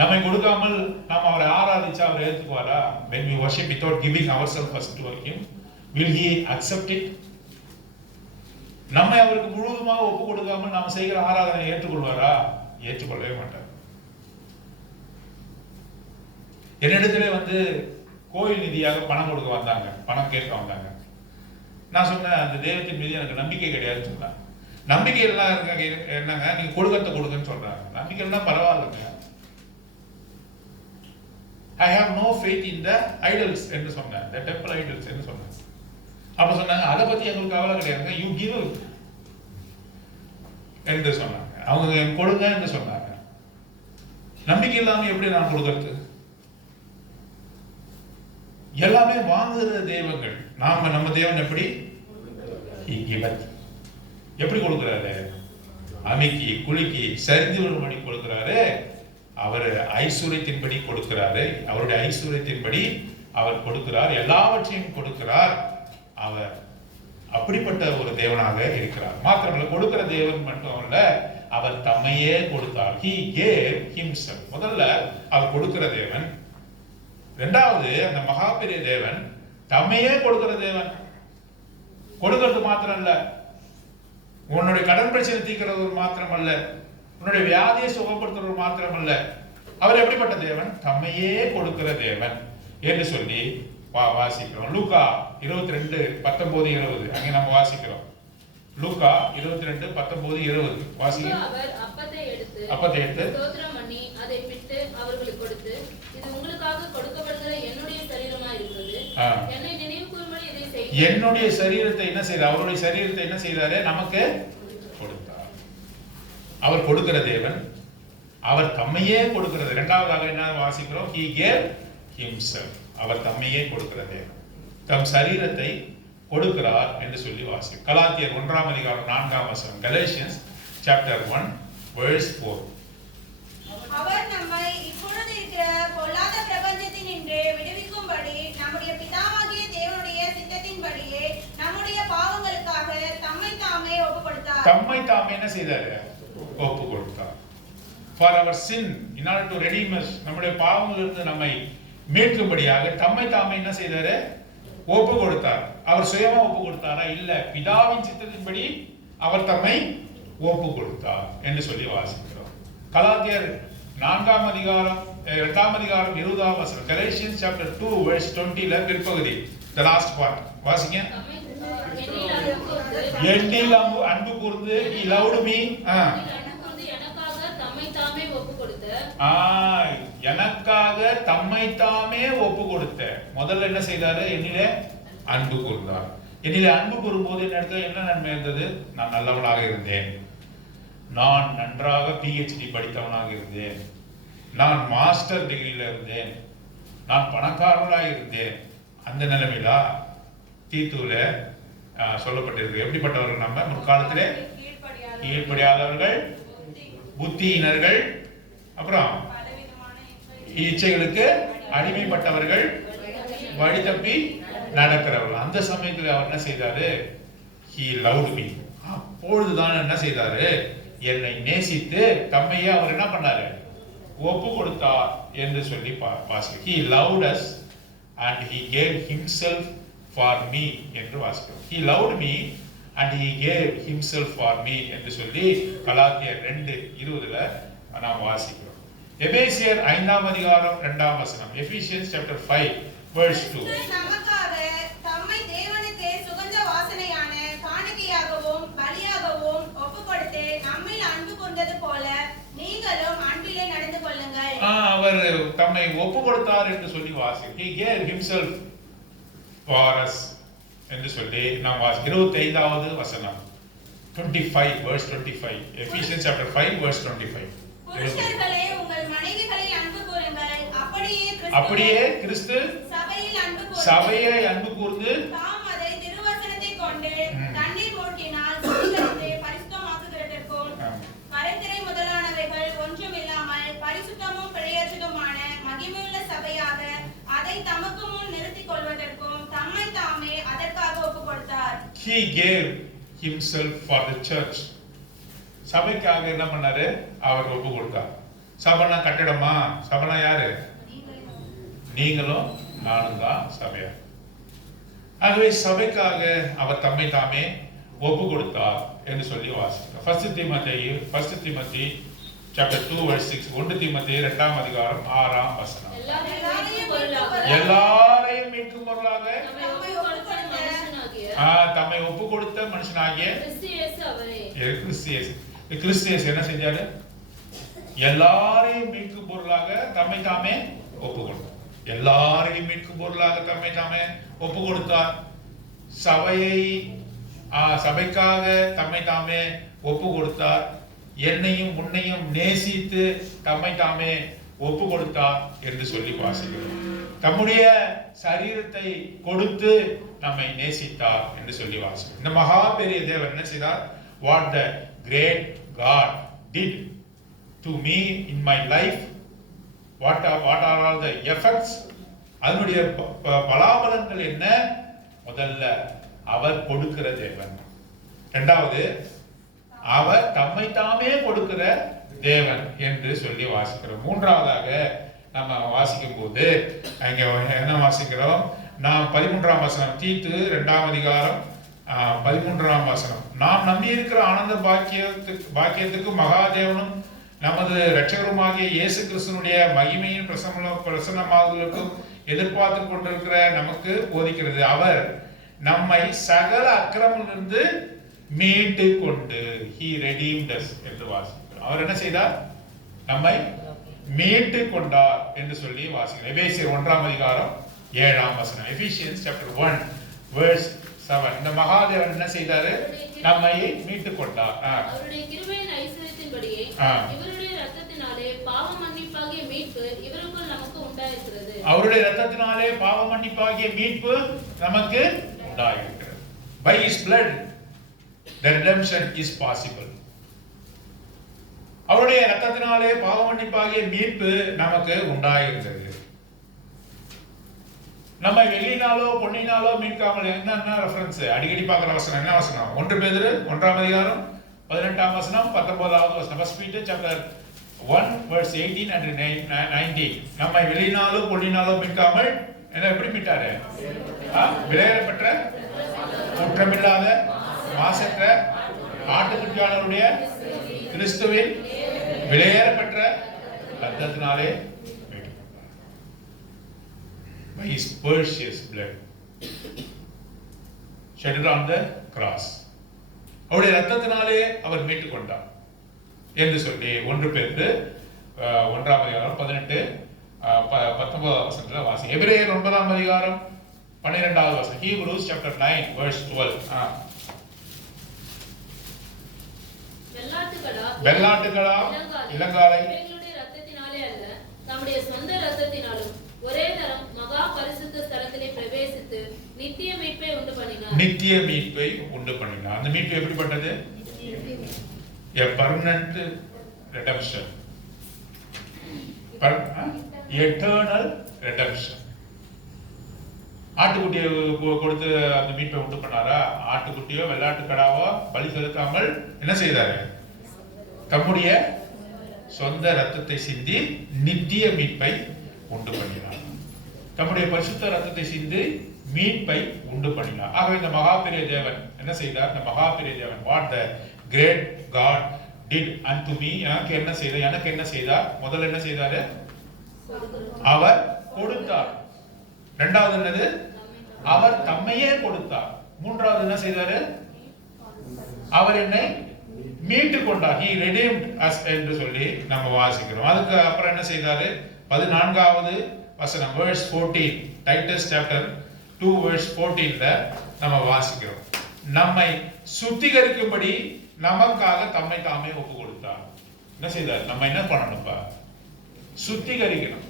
நம்மை கொடுக்காமல் நாம் அவரை ஆராதிச்சா அவர் ஏற்றுக்குவாரா? when we worship without giving ourselves first to him, will he accept it? நம்மை அவருக்கு முழுவதுமாக ஒப்பு கொடுக்காமல் நாம் செய்கிற ஆராதனை ஏற்றுக்கொள்வாரா? ஏற்றுக்கொள்ளவே மாட்டார். என்னிடத்துல கோயில் நிதியாக பணம் கொடுக்க வந்தாங்க, பணம் கேட்க வந்தாங்க. நான் சொன்னேன், அந்த தெய்வத்தின் மீது எனக்கு நம்பிக்கை கிடையாதுன்னு சொன்னேன். நம்பிக்கை எல்லாம் இருக்காங்க, என்னங்க நீங்க கொடுக்கன்னு சொல்றாங்க. நம்பிக்கை எல்லாம் பரவாயில்லைங்க. I have no faith in the idols என்று சொன்னேன், the temple idols என்று சொன்னேன். அப்ப சொன்னாங்க, அதை பத்தி எங்களுக்கு கவலை கிடையாதுங்க, you give என்று சொன்னாங்க. அவங்க கொடுங்க என்று சொன்னாங்க. நம்பிக்கை இல்லாம எப்படி நான் கொடுக்கறது? எல்லாமே வாங்குகிற தெய்வங்கள். நம்ம தேவன் எப்படி எப்படி கொடுக்கிறாரு? அமைக்கி குலுக்கி சரிந்து வரும்படி கொடுக்கிறாரு. அவர் ஐஸ்வர்யத்தின்படி கொடுக்கிறாரு. அவருடைய ஐஸ்வர்யத்தின்படி அவர் கொடுக்கிறார், எல்லாவற்றையும் கொடுக்கிறார். அவர் அப்படிப்பட்ட ஒரு தேவனாக இருக்கிறார். மாத்திரமல்ல, கொடுக்கிற தேவன் மட்டும் அல்ல, அவர் தம்மையே கொடுத்தார். He gave himself. முதல்ல அவர் கொடுக்கிற தேவன். இரண்டாவது, அந்த மகா பெரிய தேவன் தம்மையே கொடுக்கிற தேவன். கொடுக்கிறது மாத்திரம் அல்ல, உன்னுடைய கடன் பிரச்சனை தீர்க்கிறது மாத்திரம் அல்ல, உன்னுடைய வியாதியை சுகப்படுத்துறது மாத்திரம் அல்ல, அவர் எப்படிப்பட்ட தேவன்? தம்மையே கொடுக்கிற தேவன் என்று சொல்லி வாசிக்கிறோம். லூக்கா 22:19-20 அங்கே நம்ம வாசிக்கிறோம். லூக்கா 22:19-20 வாசிங்க. அவர் அப்பத்தை எடுத்து ஸ்தோத்திரம் பண்ணி அதை பிட்டு அவர்களுக்கு கொடுத்து, இது உங்களுக்காக கொடுக்கப்படுகிற என்னுடைய சரீரமா இருக்கிறது, என்னை நினைவு கூறும்படி இதை செய்யுங்கள். என்னுடைய சரீரத்தை என்ன செய்தார்? அவருடைய சரீரத்தை என்ன செய்தாரு? நமக்கு கொடுத்தார். அவர் கொடுக்கிற தேவன், அவர் தம்மையே கொடுக்கிறது. இரண்டாவதாக என்ன வாசிக்கிறோம்? He gave himself. அவர் தம்மையே கொடுக்கிற தேவன், தம் சரீரத்தை கொடுக்கிறார் என்று சொல்லி வாசிக்கிறோம். கலாத்தியர் 1ஆம் அதிகாரம் 4ஆம் வசனம். Galatians chapter 1 verse 4. அவர் நம்மை இப்பொழுது இருக்கிற பொல்லாத பிரபஞ்சத்தினின்று விடுவிக்கும்படி நம்முடைய பிதாவாகிய தேவனுடைய சித்தத்தின்படியே நம்முடைய பாவங்களுக்காக தம்மை தாமே ஒப்பு கொடுத்தார். தம்மை தாமே என்ன செய்தார்? ஒப்பு கொடுத்தார். For our sin, in order to redeem us, நம்முடைய பாவங்களிலிருந்து நம்மை மீட்கும்படியாக தம்மை தாமே என்ன செய்தாரு? ஒப்பு கொடுத்தார். அவர் சுயமா ஒப்பு கொடுத்தாரா? இல்ல, பிதாவின் சித்தத்தின்படி அவர் தம்மை ஒப்பு கொடுத்தார் என்று சொல்லி வாசிக்கிறோம். கலாத்தியர் 4ஆம் அதிகாரம் 2ஆம் அதிகாரம் 20ஆம் வசனம். Galatians chapter 2 verse 20ல பிற்பகுதி, the last part வாசிங்க. என்னில் அன்பு கூர்ந்து he loved me. எனக்காக தம்மை தாமே ஒப்பு கொடுத்த. முதல்ல என்ன செய்தாரு? என்னிலே அன்பு கூர்ந்தார். என்னிலே அன்பு கூறும்போது என்ன நன்மை இருந்தது? நான் நல்லவனாக இருந்தேன், நான் நன்றாக PhD படித்தவனாக இருந்தேன், நான் மாஸ்டர் டிகிரியில இருந்தேன், நான் பணக்காரனாக இருந்தேன். அந்த நிலைமையில தீத்துல சொல்லப்பட்டிருக்கு. எப்படிப்பட்டவர்கள்? நம்ம முற்காலத்திலே கீழ்ப்படியாதவர்கள், புத்தியினர்கள், அப்புறம் பலவிதமான இச்சைகளுக்கு அடிமைப்பட்டவர்கள், வழி தப்பி நடக்கிறவர்கள். அந்த சமயத்தில் அவர் என்ன செய்தாரு? He loved me. அப்பொழுதுதான் என்ன செய்தாரு? என்னை நேசித்து தம்மையே அவர் என்ன பண்ணாரு? ஒப்பு கொடுத்தார் என்று சொல்லி வாசிக்கிறோம். He loved us and he gave himself for me என்று வாசிக்கிறோம். He loved me and he gave himself for me என்று சொல்லி கலாத்தியர் 2:20 நாம் வாசிக்கிறோம். எபேசியர் 5ஆம் அதிகாரம் 2ஆம் வசனம். Ephesians chapter 5 verse 2. நமக்காக தம்மை தேவனுக்கு சுகந்த வாசனையான காணிக்கையாகவும் பலியாகவும் ஒப்புக்கொடுத்து நம்மில் அன்பு கொண்டது போல நீங்களும் அன்பிலே நடந்து கொள்ளுங்கள். அவர் தம்மை ஒப்பு கொடுத்தார் என்று சொல்லி வாசிக்கிறோம். He gave himself for us என்று சொல்லி நாம் வாசிக்கிறோம். 25வது வசனம் 25 verse 25. Ephesians chapter 5 verse 25. புருஷர்களே உங்கள் மனைவிகளில் அன்பு கூறுங்கள், அப்படியே கிறிஸ்து சபையை அன்பு கூர்ந்து தாம் அதை திருவசனத்தை கொண்டு தண்ணீர் மூழ்கினால் சுத்திகரித்து பரிசுத்தமாக்குகிறதற்கும் பரிந்துரை முதலானவைகள் ஒன்றும் இல்லாமல் பரிசுத்தமும் பிழையற்றதுமான மகிமையுள்ள சபையாக அதை தமக்கு முன் நிறுத்திக் கொள்வதற்கும் தம்மை தாமே அதற்காக ஒப்பு கொடுத்தார். He gave himself for the church. சபைக்காக என்ன பண்ணாரு? அவர் ஒப்பு கொடுத்தார். சபைனா கட்டடமா? சபைனா யாரு? நீங்களும் நானும் தான் சபையா. ஆகவே சபைக்காக அவர் தம்மை தாமே ஒப்பு கொடுத்தார் என்று சொல்லி வாசிக்கிறோம். 1 தீமோத்தேயு chapter 2 verse 6. 1 தீமோத்தேயு 2ஆம் அதிகாரம் 6ஆம் வசனம். எல்லாரையும் மீட்கும் பொருளாக தம்மை ஒப்பு கொடுத்த மனுஷனாகிய கிறிஸ்து இயேசு என்ன செஞ்சாரு? எல்லாரையும் மீட்கும் பொருளாக தம்மை தாமே ஒப்பு கொடுத்தார். எல்லாரையும் மீட்கும் பொருளாக தம்மை தாமே ஒப்பு கொடுத்தார். சபைக்காக தம்மை தாமே ஒப்பு கொடுத்தார். என்னையும் உன்னையும் நேசித்து தம்மை தாமே ஒப்பு கொடுத்தார் என்று சொல்லி வாசிக்கிறோம். தம்முடைய சரீரத்தை கொடுத்து நம்மை நேசித்தார் என்று சொல்லி வாசிக்கிறோம். இந்த மகா பெரிய தேவன் என்ன செய்தார்? What the great God did to me in my life, what are all the effects, அதனுடைய பலாபலன்கள் என்ன? முதல்ல அவர் கொடுக்கிற தேவன். இரண்டாவது அவர் தம்மை தாமே கொடுக்கிற தேவன் என்று சொல்லி வாசிக்கிறோம். மூன்றாவதாக நம்ம வாசிக்கும் போது அங்க என்ன வாசிக்கிறோம்? நாம் 13ஆம் வசனம், தீத்து 2ஆம் அதிகாரம் 13ஆம் வசனம். நாம் நம்பி இருக்கிற ஆனந்த பாக்கியத்துக்கு மகாதேவனும் நமது இரட்சகருமாகிய இயேசு கிறிஸ்துனுடைய மகிமையின் பிரசன்னமாகுதலுக்கும் எதிர்பார்த்து கொண்டிருக்கிற நமக்கு போதிக்கிறது. அவர் நம்மை சகல அக்கிரமிலிருந்து மீட்டு கொண்டு he redeemed us என்று வாசிக்கிறோம். அவர் என்ன செய்தார்? நம்மை மீட்டு கொண்டார் என்று சொல்லி வாசிக்கிறோம். எபேசியர் 1ஆம் அதிகாரம் 7ஆம் வசனம். Ephesians chapter 1 verse 7. இந்த மகாதேவன் என்ன செய்தாரு? நம்மை மீட்டு கொண்டார். அவருடைய கிருபையின் ஐஸ்வரியத்தின்படியே இவருடைய இரத்தத்தினாலே பாவ மன்னிப்பாகிய மீட்பு இவருக்குள் நமக்கு உண்டாயிருக்கிறது. அவருடைய இரத்தத்தினாலே பாவ மன்னிப்பாகிய மீட்பு நமக்கு உண்டாயிருக்கிறது. By his blood the redemption is possible. அவருடைய இரத்தத்தினாலே பாவ மன்னிப்பாகிய மீட்பு நமக்கு உண்டாயிருக்கிறது. நம்ம வெள்ளினாலோ பொன்னினாலோ மீட்காமல் என்ன ரெஃபரன்ஸ்? அடிக்கடி பார்க்கிற வசனம் என்ன வசனம்? 1 பேதுரு 1ஆம் அதிகாரம் 18ஆம் வசனம் 19வது வசனம். 1 Peter chapter 1 verse 18 and 19. நம்ம வெள்ளினாலோ பொன்னினாலோ மீட்காமல் என்ன எப்படி மீட்டாரு? விலையேறப்பெற்ற குற்றமில்லாத மாசற்ற ஆட்டுக்குட்டியானவருடைய கிறிஸ்துவின் விலையேறப்பெற்ற இரத்தத்தினாலே by his precious blood shed on the cross. அவருடைய இரத்தத்தினாலே அவர் மீட்டுக் கொண்டார் என்று சொல்லி 1 பேதுரு 1ஆம் அதிகாரம் 18 19வது வசனத்துல வாசி. எபிரேயர் 9ஆம் அதிகாரம் 12வது வசனம். Hebrews chapter 9 verse 12. வெள்ளாட்டுகளா இளங்காலை இவர்களுடைய இரத்தத்தினாலே அல்ல தம்முடைய சொந்த இரத்தத்தினாலும் ஒரே தரம் மகா பரிசுத்த ஸ்தலத்திலே பிரவேசித்து நித்திய மீட்பை உண்டு பண்ணினார். அந்த மீட்பு எப்படிப்பட்டது? A permanent redemption. Eternal redemption. ஆட்டுக்குட்டியை கொடுத்து அந்த மீட்பை உண்டு பண்ணாரா? ஆட்டுக்குட்டியோ வெள்ளாட்டு கடாவோ பலி செலுத்தாமல் என்ன செய்தாரு? தம்முடைய சொந்த ரத்தத்தை சிந்தி நித்திய மீட்பை உண்டு பண்ணினார். தம்முடைய பரிசுத்த ரத்தத்தை சிந்தி மீட்பை உண்டு பண்ணினார். ஆகவே இந்த மகாபெரிய தேவன் என்ன செய்தார்? இந்த மகாபெரிய தேவன் what the great God did unto me, எனக்கு என்ன செய்தார்? எனக்கு என்ன செய்தார்? முதல்ல என்ன செய்தாரு? அவர் கொடுத்தார். இரண்டாவது என்னது? அவர் தம்மையே கொடுத்தார். மூன்றாவது என்ன செய்தாரு? அவர் என்னை மீட்டு கொண்டார். he redeemed us என்று சொல்லி நம்ம வாசிக்கிறோம். அதுக்கு அப்புறம் என்ன செய்தாரு? 14வது வசனம் verse 14, Titus chapter 2 verse 14ல நம்ம வாசிக்கிறோம். நம்மை சுத்திகரிக்கும்படி நமக்காக தம்மை தாமே ஒப்பு கொடுத்தார். என்ன செய்தார்? நம்ம என்ன பண்ணணும்ப்பா? சுத்திகரிக்கணும்.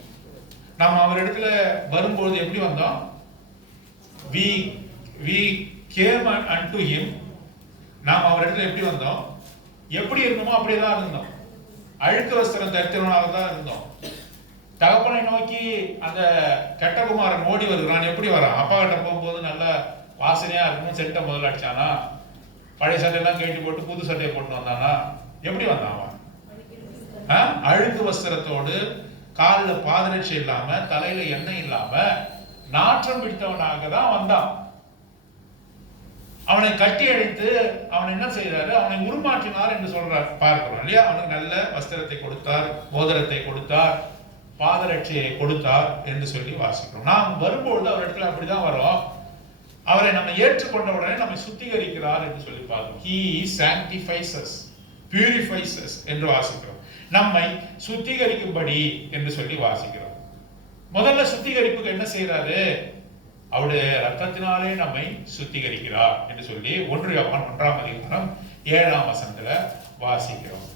நம்ம அவர் இடத்துல வரும்போது எப்படி வந்தோம்? we came unto him. நாம் அவர் இடத்துல எப்படி வந்தோம்? எப்படி இருந்தோமோ அப்படியே தான் இருந்தோம். அழுக்கு வஸ்திரம் தரித்தவனாக தான் இருந்தோம். தகப்பனை நோக்கி அந்த கெட்ட குமாரன் ஓடி வருகிறான். எப்படி வரான்? அப்பா கிட்ட போகும்போது நல்ல வாசனையா இருக்கணும், செட்டை முதல்ல அடிச்சானா? பழைய சட்டையெல்லாம் கேட்டு போட்டு புது சட்டையை போட்டு வந்தானா? எப்படி வந்தான் அவன்? அழுக்கு வஸ்திரத்தோடு, காலில் பாதரட்சி இல்லாம, தலையில எண்ணெய் இல்லாம, நாற்றம் பிடித்தவனாக தான் வந்தான். அவனை கட்டி அடித்து அவன் என்ன செய்தாரு? அவனை உருமாற்றினார் என்று சொல்றார், பார்க்கிறோம் இல்லையா? அவனுக்கு நல்ல வஸ்திரத்தை கொடுத்தார், மோதிரத்தை கொடுத்தார், பாதரட்சியை கொடுத்தார் என்று சொல்லி வாசிக்கிறோம். நாம் வரும்பொழுது அவர் இடத்துல அப்படிதான் வரோம். அவரை நம்ம ஏற்றுக்கொண்ட உடனே நம்மை சுத்திகரிக்கிறார் என்று சொல்லி பார்க்கிறோம். he sanctifies us, purifies us என்று வாசிக்கிறோம். நம்மை சுத்திகரிக்கும்படி என்று சொல்லி வாசிக்கிறோம். முதல்ல சுத்திகரிப்புக்கு என்ன செய்யறாரு? அவருடைய ரத்தத்தினாலே நம்மை சுத்திகரிக்கிறார் என்று சொல்லி 1 யோவான் 1ஆம் அதிகாரம் 7ஆம் வசனத்துல வாசிக்கிறோம்.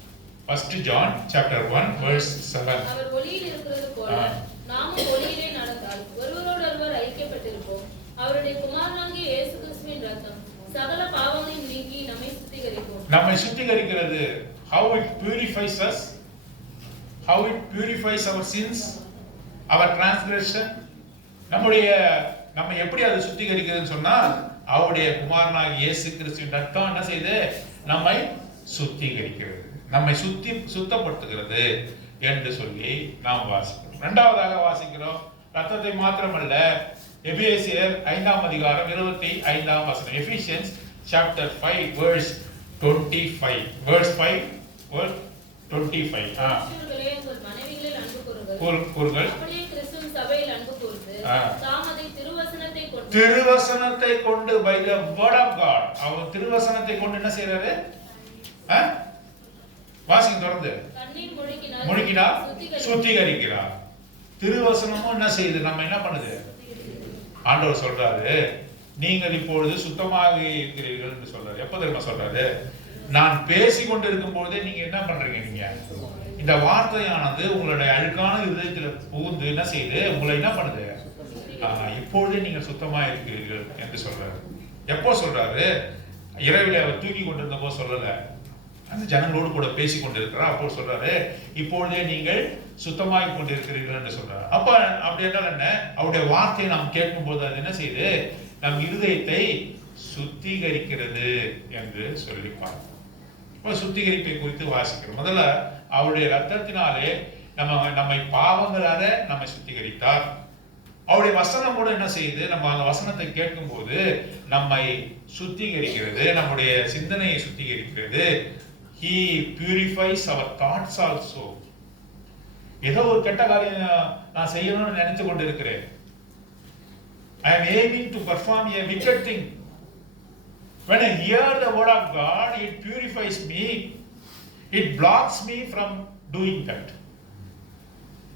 1 John chapter 1 verse 7. அவர் ஒளியில் இருக்கிறது போல நாமும் ஒளியிலே நடந்தால் ஒருவரோடொருவர் ஐக்கியப்பட்டிருப்போம். அவருடைய குமாரனாகிய இயேசு கிறிஸ்துவின் ரத்தம் சகல பாவங்களையும் நீக்கி நம்மை சுத்திகரிக்கும். நம்மை சுத்திகரிக்கிறது. how it purifies us, how it purifies our sins, our transgression. நம்ம எப்படி அதை சுத்திகரிக்கிறதுன்னு சொன்னா, அவருடைய குமாரனாகிய இயேசு கிறிஸ்துவின் ரத்தம் என்ன செய்து நம்மை சுத்திகரிக்கிறது, நம்மை சுத்தப்படுத்துகிறது என்று சொல்லி நாம் வாசிக்கிறோம். இரண்டாவதாக வாசிக்கிறோம், ரத்தத்தை மாத்திரமல்ல, எபேசியர் 5ஆம் அதிகாரம் 25ஆம் வசனம். எபிசியன்ஸ் chapter 5 verse 25, verse 5 verse 25. உங்கள் மனைவிகளில் அன்பு கூறுங்கள். அப்படியே கிறிஸ்துவின் சபையில் அன்பு கூர்ந்து தாம் அதை திருவசனத்தை கொண்டு by the word of God, அவர் திருவசனத்தை கொண்டு என்ன செய்யறாரு? வாசிங்க தொடர்ந்து. முழுக்கினார், சுத்திகரிக்கிறார். திருவசனமும் என்ன செய்யுது? நம்ம என்ன பண்ணுது? ஆண்டவர் சொல்றாரு, நீங்கள் இப்பொழுது சுத்தமாக இருக்கிறீர்கள் என்று சொல்றாரு. எப்ப தெரியுமா சொல்றாரு? நான் பேசிக் கொண்டிருக்கும் பொழுதே நீங்க என்ன பண்றீங்க? நீங்க இந்த வார்த்தையானது உங்களுடைய அழுக்கான இதயத்துல புகுந்து என்ன செய்யுது? உங்களை என்ன பண்ணுது? இப்பொழுதே நீங்க சுத்தமா இருக்கிறீர்கள் என்று சொல்றாரு. எப்போ சொல்றாரு? இரவில அவர் தூக்கி கொண்டிருந்த போது சொல்லல, அந்த ஜனங்களோடு கூட பேசி கொண்டிருக்கிறார். அப்போ சொல்றாரு, இப்பொழுதே நீங்கள் சுத்தமாகி கொண்டிருக்கிறீர்கள் என்று சொல்றாரு. அப்ப அப்படி என்றால் என்ன? அவருடைய வார்த்தையை நாம் கேட்கும் போது அது என்ன செய்யுது? நம் இருதயத்தை சுத்திகரிக்கிறது என்று சொல்லி பார்க்கிறோம். சுத்திகரிப்பை குறித்து வாசிக்கிறோம். முதல்ல அவருடைய ரத்தத்தினாலே நம்மை பாவங்களால நம்மை சுத்திகரித்தார். அவருடைய வசனம் கூட என்ன செய்யுது? நம்ம அந்த வசனத்தை கேட்கும் போது நம்மை சுத்திகரிக்கிறது, நம்முடைய சிந்தனையை சுத்திகரிக்கிறது. he purifies our thoughts also. ஏதோ ஒரு கெட்ட காரியம் நான் செய்யணும்னு நினைச்சு கொண்டு இருக்கிறேன். I am aiming to perform a wicked thing. When I hear the word of God, it purifies me. It blocks me from doing that.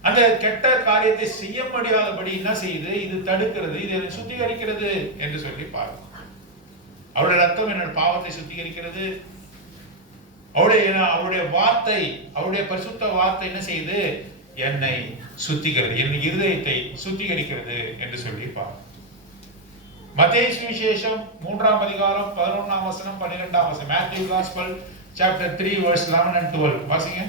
அந்த கெட்ட காரியத்தை செய்ய முடியாதபடி என்ன செய்யுது? இது தடுக்கிறது, இது சுத்திகரிக்கிறது என்று சொல்லி பார்க்கிறோம். அவருடைய ரத்தம் என்னோட பாவத்தை சுத்திகரிக்கிறது. அவருடைய வார்த்தை, அவருடைய பரிசுத்த வார்த்தை என்ன செய்யுது? என்னை சுத்திகரிக்கிறது, என் இருதயத்தை சுத்திகரிக்கிறது என்று சொல்லி பார்க்கிறோம். மத்தேயு சுவிசேஷம் 3ஆம் அதிகாரம் 11ஆம் வசனம் 12ஆம் வசனம். Matthew Gospel chapter 3 verse 11 and 12. வாசிங்க.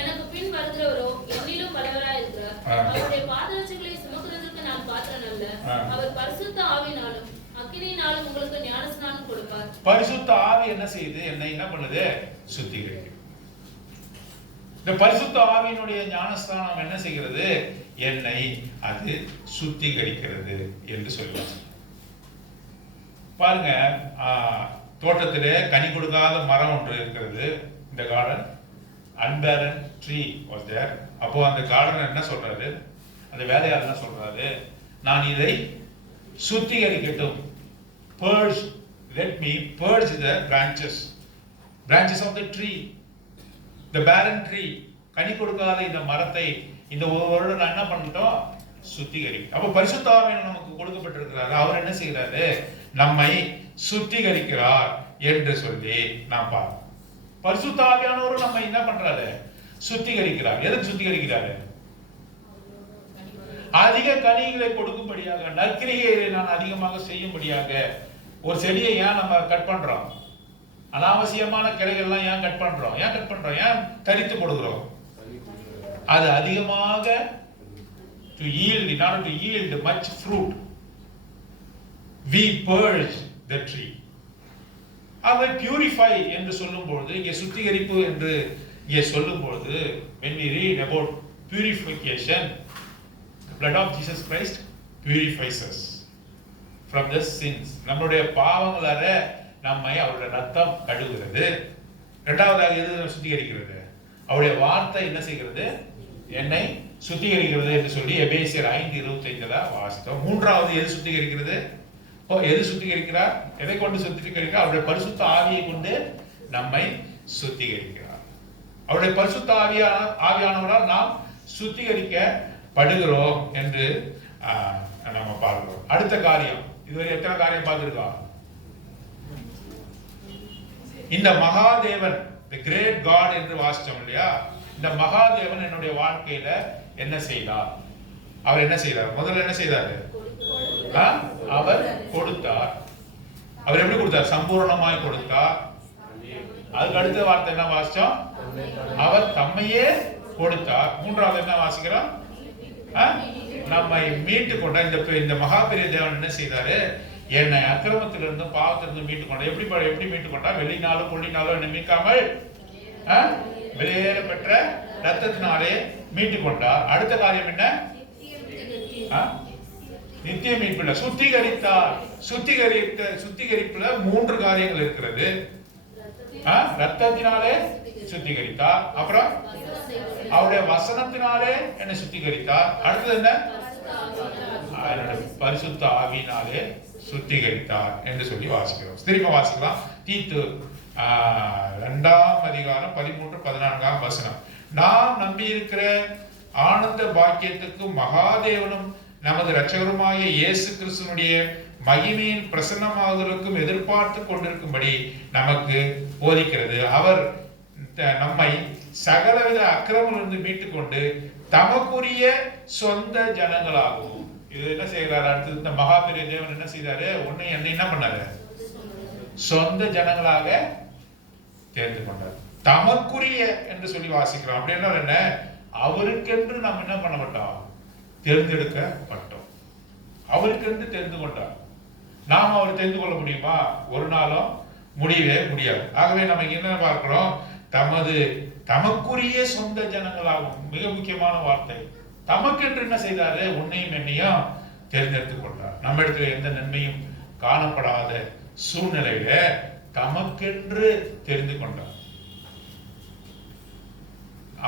எனக்கு பின் வருகிறவரோ என்னிலும் வல்லவராய் இருக்கிறார். அவருடைய பாதரட்சைகளை சுமக்கிறதுக்கு நான் பாத்திரன் அல்ல. அவர் பரிசுத்த ஆவியினாலும் அக்கினியினாலும் உங்களுக்கு ஞானஸ்நானம் கொடுப்பார். பரிசுத்த ஆவி என்ன செய்யுது? என்னை என்ன பண்ணுது? சுத்திகரிக்கும். இந்த பரிசுத்த ஆவியினுடைய ஞானஸ்தானம் என்ன செய்கிறது? என்னை அது சுத்திகரிக்கிறது என்று சொல்லுவாங்க. பாருங்க, தோட்டத்திலே கனி கொடுக்காத மரம் ஒன்று இருக்கிறது. இந்த கார்டன் அன்பேரன் ட்ரீ வாஸ் தேர். அப்போ அந்த கார்டன் என்ன சொல்றாரு? அந்த வேலையாளர் என்ன சொல்றாரு? நான் இதை சுத்திகரிக்கட்டும். Purge, let me purge the branches of the tree, the barren tree. கனி கொடுக்காத இந்த மரத்தை இந்த ஒரு வருடம் நான் என்ன பண்ணிட்டோம்? சுத்திகரி. அப்ப பரிசுத்த ஆவியானவர் நமக்கு கொடுக்கப்பட்டிருக்கிறார். அவர் என்ன செய்கிறாரு? நம்மை சுத்திகரிக்கிறார் என்று சொல்லி நாம் பார்க்கிறோம். பரிசுத்த ஆவியானவர் நம்ம என்ன பண்றாரு? சுத்திகரிக்கிறார். எதுக்கு சுத்திகரிக்கிறாரு? அதிக கனிகளை கொடுக்கும்படியாக, நற்கிரியை நான் அதிகமாக செய்யும்படியாக. ஒரு செடியை ஏன் நம்ம கட் பண்றோம்? அனாவசியமான கிளைகள்லாம் ஏன் கட் பண்றோம்? ஏன் தரித்து கொடுக்கிறோம்? அது அதிகமாக to yield, in order to yield much fruit, we purge the tree. அதை purify என்று சொல்லும்போது, இங்கே சுத்திகரிப்பு என்று இங்கே சொல்லும்போது, when we read about purification, the blood of Jesus Christ purifies us from the sins. நம்மளுடைய பாவங்களால நம்மை அவருடைய ரத்தம் கழுவுகிறது. இரண்டாவதாக எது சுத்திகரிக்கிறது? அவருடைய வார்த்தை என்ன செய்கிறது? என்னை சுத்திகரிக்கிறது என்று சொல்லி எபேசியர் 5:25 வாசித்தோம். மூன்றாவது எது சுத்திகரிக்கிறது? எது சுத்திகரிக்கிறார்? எதை கொண்டு சுத்திகரிக்கிறார்? அவருடைய பரிசுத்த ஆவியை கொண்டு நம்மை சுத்திகரிக்கிறார். அவருடைய பரிசுத்த ஆவியானவரால் நாம் சுத்திகரிக்கப்படுகிறோம் என்று நம்ம பார்க்கிறோம். அடுத்த காரியம், இதுவரை எத்தனை காரியம் பார்த்திருக்கோம்? இந்த மகாதேவன், the great God என்று வாசிச்சோம் இல்லையா? இந்த மகாதேவன் என்னுடைய வாழ்க்கையில என்ன செய்தார்? அவர் என்ன செய்தார்? முதல்ல என்ன செய்தாரு? அவர் கொடுத்தார். அவர் எப்படி கொடுத்தார்? சம்பூர்ணமாய் கொடுத்தார். அதுக்கு அடுத்த வார்த்தை என்ன வாசிச்சோம்? அவர் தம்மையே கொடுத்தார். மூன்றாவது என்ன வாசிக்கிறோம்? நம்மை மீட்டு கொண்ட இந்த மகா பெரிய தேவன் என்ன செய்தாரு? என்னை அக்கிரமத்திலிருந்து பாவத்திலிருந்து மீட்டு கொண்டார். எப்படி மீட்டு கொண்டார்? வெளியினாலும் பொள்ளினாலும் என்னை மீட்காமல் வெளியேற பெற்ற ரத்தத்தினாலே மீட்டு கொண்டார். அடுத்த காரியம் என்ன? நித்திய மீட்புல சுத்திகரித்தார். சுத்திகரிப்புல 3 காரியங்கள் இருக்கிறது. ரத்தத்தினாலே சுத்திகரித்தார். அப்புறம் அவருடைய வசனத்தினாலே என்னை சுத்திகரித்தார். அடுத்தது என்ன? பரிசுத்த ஆவியினாலே சுத்திகரித்தார் என்று சொல்லி வாசிக்கிறோம். திரும்ப வாசிக்கலாம். தீத்து 2ஆம் அதிகாரம் 13-14 வசனம். நாம் நம்பியிருக்கிற ஆனந்த பாக்கியத்துக்கு மகாதேவனும் நமது இரட்சகருமாய இயேசு கிறிஸ்துவினுடைய மகிமையின் பிரசன்னமாவதற்கும் எதிர்பார்த்து கொண்டிருக்கும்படி நமக்கு போதிக்கிறது. அவர் நம்மை சகலவித அக்கிரமத்திலிருந்து மீட்டுக் கொண்டு தமக்குரிய சொந்த ஜனங்களாகவும். இது என்ன செய்கிறார்? அடுத்தது இந்த மகா பெரிய தேவன் என்ன செய்தாரு? என்ன என்ன பண்ணாரு? சொந்த ஜனங்களாக தேர்ந்து கொண்டார். தமக்குரிய என்று சொல்லி வாசிக்கிறோம். அப்படின்னா என்ன? அவருக்கென்று நாம் என்ன பண்ணப்பட்டோம்? தேர்ந்தெடுக்கப்பட்டோம். அவருக்கென்று தெரிந்து கொண்டார். நாம் அவர் தெரிந்து கொள்ள முடியுமா? ஒரு நாளும் முடியவே முடியாது. ஆகவே நம்ம என்ன பார்க்கிறோம்? தமக்குரிய சொந்த ஜனங்களாகும். மிக முக்கியமான வார்த்தை. தமக்கென்று என்ன செய்தாரு? உன்னையும் என்னையும் தேர்ந்தெடுத்துக் கொண்டார். நம்ம இடத்துல எந்த நன்மையும் காணப்படாத சூழ்நிலையில தமக்கென்று தெரிந்து கொண்டார்.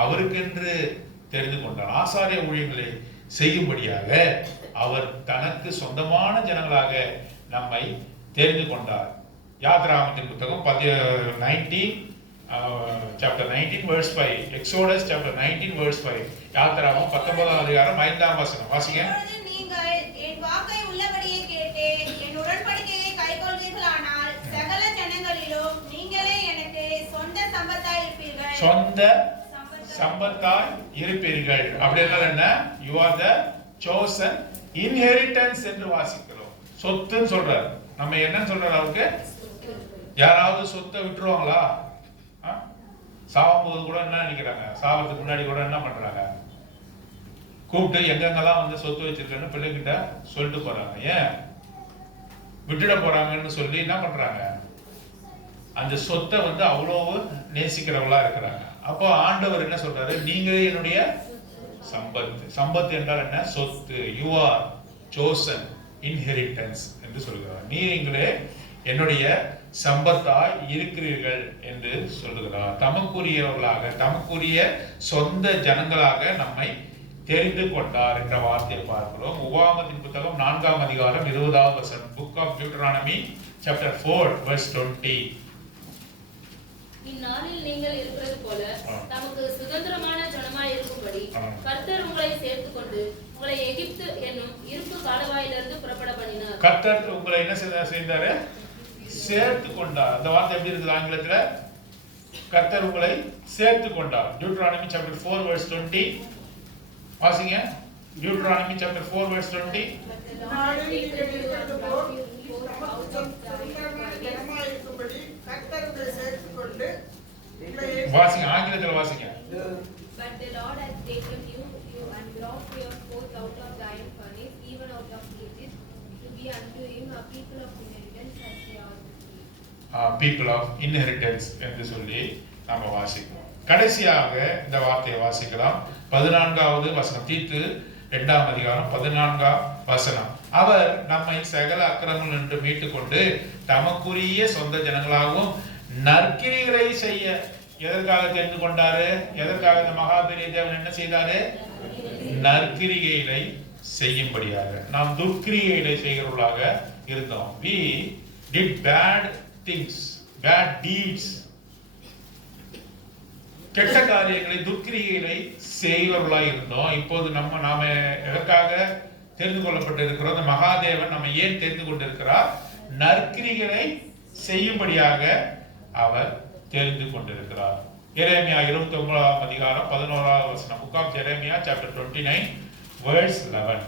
அவருக்கென்று தெரிந்து கொண்டார். ஆசாரிய ஊழியங்களை செய்யும்படியாக அவர் தனக்கு சொந்தமான ஜனங்களாக நம்மை தெரிந்து கொண்டார். யாத்ராகமத்தின் புத்தகம் chapter 19 verse 5. Exodus chapter 19 verse 5. யாத்ராகமம் 19ஆம் அதிகாரம் 5ஆம் வசனம் வாசிங்க. நீங்கள் என் வாக்கை உள்ளபடியே கேட்டு என் உடன்படிக்கையை கைக்கொள்வீர்களானால் சகல ஜனங்களிலும் நீங்களே எனக்கு சொந்த சம்பத்தாய் இருப்பீர்கள். சொந்த சம்பத்தாய் இருப்பீர்கள். அப்படின்னா என்ன? You are the chosen inheritance என்று வாசிக்கிறோம். சொத்துன்னு சொல்றாரு. நம்ம என்னன்னு சொல்றாரு? அவருக்கு யாராவது சொத்தை விட்டுருவாங்களா? சாகும்போது கூட என்ன நினைக்கிறாங்க, சாவத்துக்கு முன்னாடி கூட என்ன பண்றாங்க, கூப்பிட்டு எங்கெங்கெல்லாம் வந்து சொத்து வச்சிருக்கேன்னு பிள்ளைகிட்ட சொல்லிட்டு போறாங்க. ஏன் விட்டுட போறாங்கன்னு சொல்லி என்ன பண்றாங்க, அந்த சொத்தை வந்து அவ்வளவு நேசிக்கிறவங்களா இருக்கிறாங்க. அப்போ ஆண்டவர் என்ன சொல்றாரு, நீங்களே என்னுடைய சம்பத்து. சம்பத்து என்றால் என்ன, சொத்து. யூ ஆர் சோசன் இன்ஹெரிட்டன்ஸ் என்று சொல்கிறார். நீங்களே என்னுடைய சம்பத்தாய் இருக்கிறீர்கள் என்று சொல்லுகிறார். தமக்குரியவர்களாக, தமக்குரிய சொந்த ஜனங்களாக நம்மை தெரிந்து கொண்டார் என்ற வார்த்தையை பார்க்கிறோம். உபாகமத்தின் புத்தகம் 4ஆம் அதிகாரம் 20வது வசனம். Book of Deuteronomy chapter 4 verse 20. இந்நாளில் நீங்கள் இருக்கிறது போல தமக்கு சுதந்திரமான ஜனமாய் இருக்கும்படி கர்த்தர் உங்களை சேர்த்துக் கொண்டு உங்களை எகிப்து என்னும் இருப்பு காலவாயிலிருந்து புறப்பட பண்ணினார். கர்த்தர் உங்களை என்ன செய்தாரு, சேர்த்து கொண்டார். அந்த வார்த்தை எப்படி இருக்குது ஆங்கிலத்துல, கர்த்தர் உங்களை சேர்த்து கொண்டார். டியூட்டரானமி சாப்டர் 4 verse 20 வாசிங்க. Deuteronomy chapter 4 verse 20. வாசிங்க, ஆங்கிலத்தில் வாசிங்க. But the Lord has taken you and brought you forth out of the iron furnace, even out of Egypt, to be unto him a people of inheritance, as they are to be. People of inheritance என்று சொல்லி நாம வாசிக்கிறோம். கடைசியாக இந்த வார்த்தையை வாசிக்கலாம். 14வது வசனம், தீத்து 2ஆம் அதிகாரம் 14ஆம் வசனம். அவர் நம்மை சகல அக்கிரமங்கள் நின்று மீட்டுக் கொண்டு தமக்குரிய சொந்த ஜனங்களாகவும் நற்கிரிகளை செய்ய எதற்காக தெரிந்து கொண்டாரு, எதற்காக இந்த மகாபெரிய தேவன் என்ன செய்தாரு, நற்கிரிகளை செய்யும்படியாக. நாம் துர்க்கிரிகளை செய்கிறவர்களாக இருந்தோம். we did bad things, bad deeds, கெட்ட காரியங்களை, துர்க்கிரிகளை செய்கிறவர்களாக இருந்தோம். இப்போது நாம எதற்காக தெரிந்து கொள்ளப்பட்டிருக்கிறோம், இந்த மகாதேவன் நம்ம ஏன் தெரிந்து கொண்டிருக்கிறார், நற்கிரிகளை செய்யும்படியாக அவர் தெரிந்து கொண்டிருக்கிறார். எரேமியா 29ஆம் அதிகாரம் 11வது வசனம். Book of Jeremiah chapter 29 verse 11.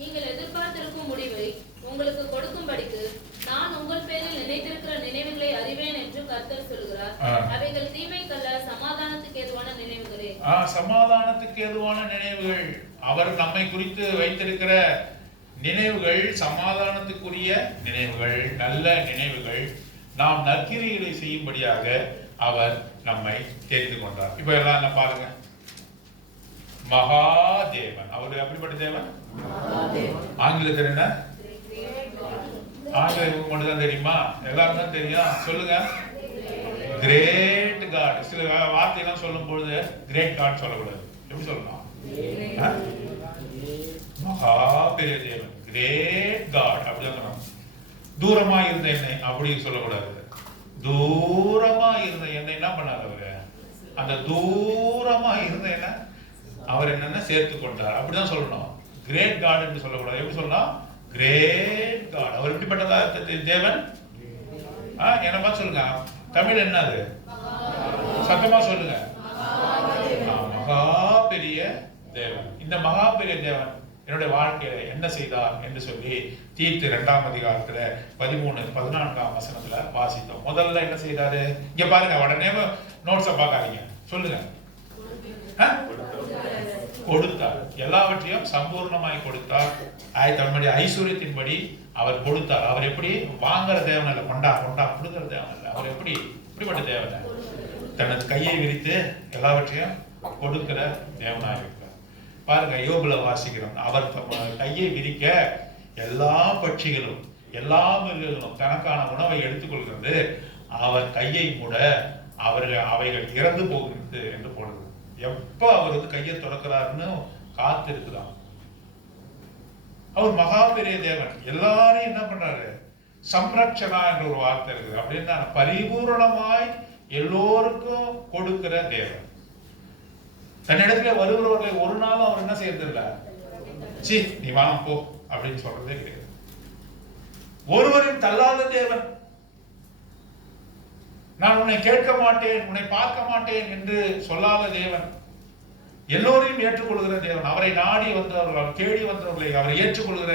நீங்கள் எதிர்பார்த்திருக்கும் முடிவை உங்களுக்கு கொடுக்கும்படிக்கு நான் உங்கள் பேரில் நினைத்திருக்கிற நினைவுகளை அறிவேன் என்று கர்த்தர் சொல்கிறார். அவைகள் தீமைக்கல்ல, சமாதானத்துக்கு ஏதுவான நினைவுகளே. சமாதானத்துக்கு ஏதுவான நினைவுகள். அவர் நம்மை குறித்து வைத்திருக்கிற நினைவுகள் சமாதானத்துக்குரிய நினைவுகள், நல்ல நினைவுகள். நாம் நற்கிரிகளை செய்யும்படியாக அவர் நம்மை தெரிந்து கொண்டார். இப்ப எல்லாம் என்ன பாருங்க, மகாதேவன். அவர் அப்படிப்பட்ட தேவன். ஆங்கிலத்தில் என்ன, ஆங்கிலம் மட்டும் தான் தெரியுமா, எல்லாரும் தான் தெரியும், சொல்லுங்க. Great God. சில வார்த்தையெல்லாம் சொல்லும் பொழுது கிரேட் காட் சொல்லக்கூடாது. எப்படி சொல்லலாம், மகா பெரிய தேவன், கிரேட் காட் அப்படிதான் சொல்லணும். தூரமா இருந்த என்னை அப்படி சொல்லக்கூடாது. தூரமா இருந்த என்னை என்ன பண்ணார் அவரு, அந்த தூரமா இருந்த என்ன அவர் என்னன்னா சேர்த்து கொண்டார், அப்படிதான் சொல்லணும். கிரேட் காட் என்று சொல்லக்கூடாது. எப்படி சொல்லலாம், கிரேட் காட். அவர் எப்படிப்பட்டதா தேவன், என்ன பார்த்து சொல்லுங்க. தமிழ் என்னது, சத்தமா சொல்லுங்க. மகா பெரிய தேவன். இந்த மகா பெரிய தேவன் என்னுடைய வாழ்க்கையில என்ன செய்தார் என்று சொல்லி தீத்து 2ஆம் அதிகாரத்துல 13-14ஆம் வசனத்துல வாசித்தோம். முதல்ல என்ன செய்தாரு, இங்க பாருங்க, உடனே நோட்ஸை பார்க்காதீங்க, சொல்லுங்க. கொடுத்தார், எல்லாவற்றையும் சம்பூர்ணமாய் கொடுத்தார். தன்னுடைய ஐஸ்வர்யத்தின்படி அவர் கொடுத்தார். அவர் எப்படி வாங்குற தேவன் அல்ல, கொண்டா கொடுக்கிற தேவன் அல்ல. அவர் எப்படிப்பட்ட தேவன், தனது கையை விரித்து எல்லாவற்றையும் கொடுக்கிற தேவனாக இருக்கிறார். பாருங்க, யோபுல வாசிக்கிறோம், அவர் கையை விரிக்க எல்லா பட்சிகளும் எல்லா மிருகங்களும் தனக்கான உணவை எடுத்துக்கொள்கிறது, அவர் கையை மூட அவைகள் இறந்து போகிறது என்று போடுது. எப்ப அவரது கையை திறக்கிறாருன்னு காத்து இருக்குதான். அவர் மகா பெரிய தேவன். எல்லாரையும் என்ன பண்றாரு, சம்ரட்சணா என்ற ஒரு வார்த்தை இருக்குது. அப்படின்னா பரிபூரணமாய் எல்லோருக்கும் கொடுக்கிற தேவன். தன்னிடத்துல வருகிறவர்களை ஒரு நாளும் அவர் என்ன செய்யறதில்ல, சி நீ வாங்க போ அப்படின்னு சொல்றதே கிடையாது. ஒருவரின் தள்ளாத தேவன். நான் உன்னை கேட்க மாட்டேன், உன்னை பார்க்க மாட்டேன் என்று சொல்லாத தேவன். எல்லோரையும் ஏற்றுக்கொள்கிற தேவன். அவரை நாடி வந்தவர்கள், தேடி வந்தவர்களை அவரை ஏற்றுக்கொள்கிற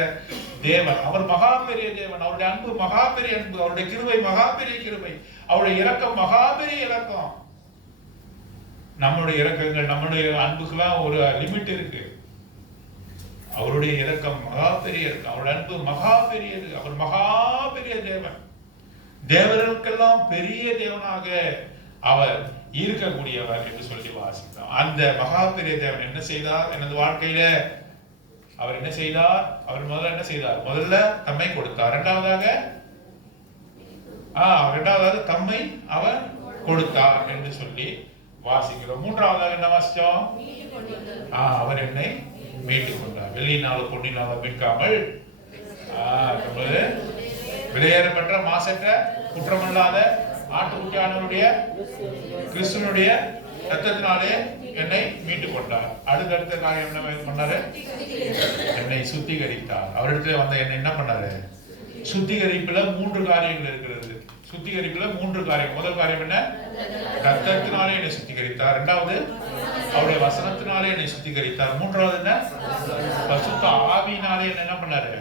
தேவன். அவர் மகா பெரிய தேவன். அவருடைய அன்பு மகா பெரிய அன்பு, அவருடைய கிருபை மகா பெரிய கிருபை, அவருடைய இரக்கம் மகா பெரிய இரக்கம். நம்மளுடைய இரக்கங்கள், நம்மளுடைய அன்புக்கெல்லாம் ஒரு லிமிட் இருக்கு. அவருடைய இரக்கம் மகா பெரிய இருக்கு, அவருடைய அன்பு மகா பெரியது. அவர் மகா பெரிய தேவன், தேவர்களுக்கெல்லாம் பெரிய தேவனாக அவர் இருக்கக்கூடியவர் என்று சொல்லி வாசித்தோம். அந்த மகா பெரிய தேவன் என்ன செய்தார் எனது வாழ்க்கையில? அவர் என்ன செய்தார்? அவர் முதல்ல என்ன செய்தார்? முதல்ல தம்மை கொடுத்தார். இரண்டாவதாக தம்மை அவர் கொடுத்தார் என்று சொல்லி வாசிக்கிறோம். மூன்றாவதாக என்ன வாசிச்சோம்? அவர் என்னை மீட்டுக் கொண்டார். வெள்ளியினாலும் பொன்னினாலும் மீட்காமல் விலையேறப்பட்ட மாசற்ற குற்றமில்லாத ஆட்டுக்குட்டியானவருடைய கிறிஸ்துவனுடைய ரத்தத்தினாலே என்னை மீட்டுக் கொண்டார். அடுத்த காரியம் என்ன பண்ணாரு? என்னை சுத்திகரித்தார். அவரிடத்துல வந்த என்னை என்ன பண்ணாரு? சுத்திகரிப்புல 3 காரியங்கள் இருக்கிறது. சுத்திகரிப்புல 3 காரியம். முதல் காரியம் என்ன? ரத்தத்தினாலே என்னை சுத்திகரித்தார். இரண்டாவது அவருடைய வசனத்தினாலே என்னை சுத்திகரித்தார். மூன்றாவது என்ன? பரிசுத்த ஆவியினாலே என்ன பண்ணாரு?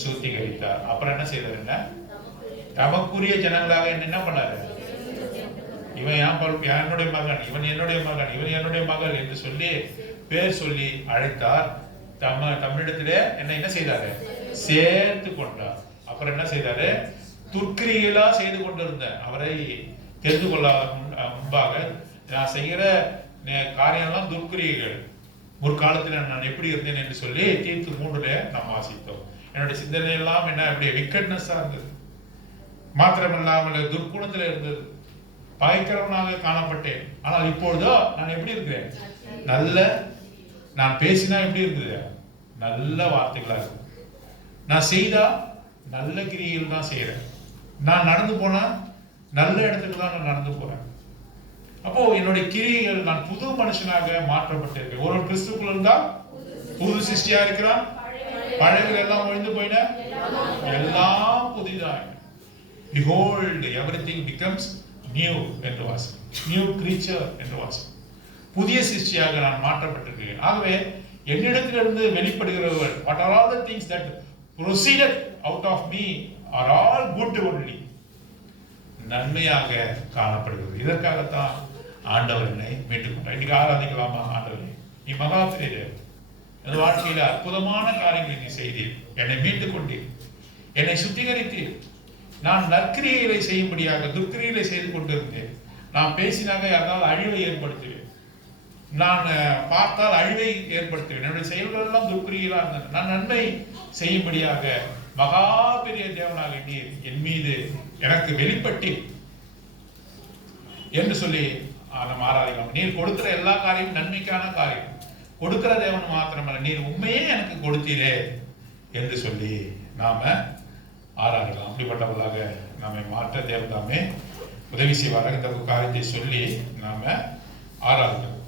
சுத்திகரித்தார். அப்புறம் என்ன செய்தார்? என்ன? தமக்குரிய ஜனங்களாக என்ன பண்ணாரு? இவன் என்னுடைய மகன், இவன் என்னுடைய மகன், இவன் என்னுடைய மகள் என்று சொல்லி பேர் சொல்லி அழைத்தார். தமிழிடத்திலே என்ன செய்தாரு? சேர்த்து கொண்டார். அப்புறம் என்ன செய்தாரு? துர்க்கிரிகளா செய்து கொண்டிருந்த அவரை தெரிந்து கொள்ள முன்பாக நான் செய்கிற காரியம்லாம் துர்க்கிரியைகள், முற்காலத்தில் நான் எப்படி இருந்தேன் என்று சொல்லி தீர்த்து 3 நாம் வாசித்தோம். என்னுடைய சிந்தனை எல்லாம் என்ன? அப்படியே விக்கட்னஸா இருந்தது, மாத்திரமில்லாமல் துர்க்குணத்துல இருந்தது, பாய்க்கிறவனாக காணப்பட்டேன். ஆனால் இப்பொழுதோ நான் எப்படி இருக்கிறேன்? நல்ல, நான் பேசினா எப்படி இருக்குது? நல்ல வார்த்தைகளா இருக்கு. நான் செய்தா நல்ல கிரியைகள் தான் செய்யறேன். நான் நடந்து போனா நல்ல இடத்துக்கு தான் நான் நடந்து போறேன். அப்போ என்னுடைய கிரியைகள், நான் புது மனுஷனாக மாற்றப்பட்டிருக்கேன். ஒரு கிறிஸ்துக்குள்ள இருந்தா புது சிருஷ்டியா இருக்கிறான். பழையகள் எல்லாம் ஒழிந்து போயின, எல்லாம் புதிதாக. Behold, everything becomes new என்று வாசம். நியூ கிரீச்சர் என்று வாசம். புதிய சிருஷ்டியாக நான் மாற்றப்பட்டிருக்கிறேன். ஆகவே என்னிடத்திலிருந்து வெளிப்படுகிறவர், what are all the things that proceeded out of me are all good only, நன்மையாக காணப்படுகிறது. இதற்காகத்தான் ஆண்டவர் என்னை மீட்டுக் கொண்டார். இன்னைக்கு ஆராதிக்கலாமா? ஆண்டவரே, நீ மகா பெரிய தேவன், என் வாழ்க்கையில அற்புதமான காரியங்களை நீ செய்தீர், என்னை மீட்டுக் கொண்டீர், என்னை சுத்திகரித்தீர். நான் நற்கிரியைகளை செய்யும்படியாக துர்க்கிரியைகளை செய்து கொண்டிருந்தேன். நான் பேசினாக யாரால் அழிவை ஏற்படுத்துவேன், நான் பார்த்தால் அழிவை ஏற்படுத்துவேன், என்னுடைய செயல்கள் எல்லாம் துர்க்கிரியைகளா இருந்தது. நான் நன்மை செய்யும்படியாக மகா பெரிய தேவனாக நீர் என் மீது எனக்கு வெளிப்பட்டு என்று சொல்லி நம்ம ஆராதிக்கலாம். நீர் கொடுக்கிற எல்லா காரியமும் நன்மைக்கான காரியம். கொடுக்கிற தேவன் மாத்திரமல்ல, நீர் உண்மையே எனக்கு கொடுத்தீரே என்று சொல்லி நாம ஆராதிக்கலாம். அப்படிப்பட்டவர்களாக நம்மை மாற்ற தேவன் தாமே உதவி செய்வாராக. இந்த காரியத்தை சொல்லி நாம ஆராதிக்கலாம்.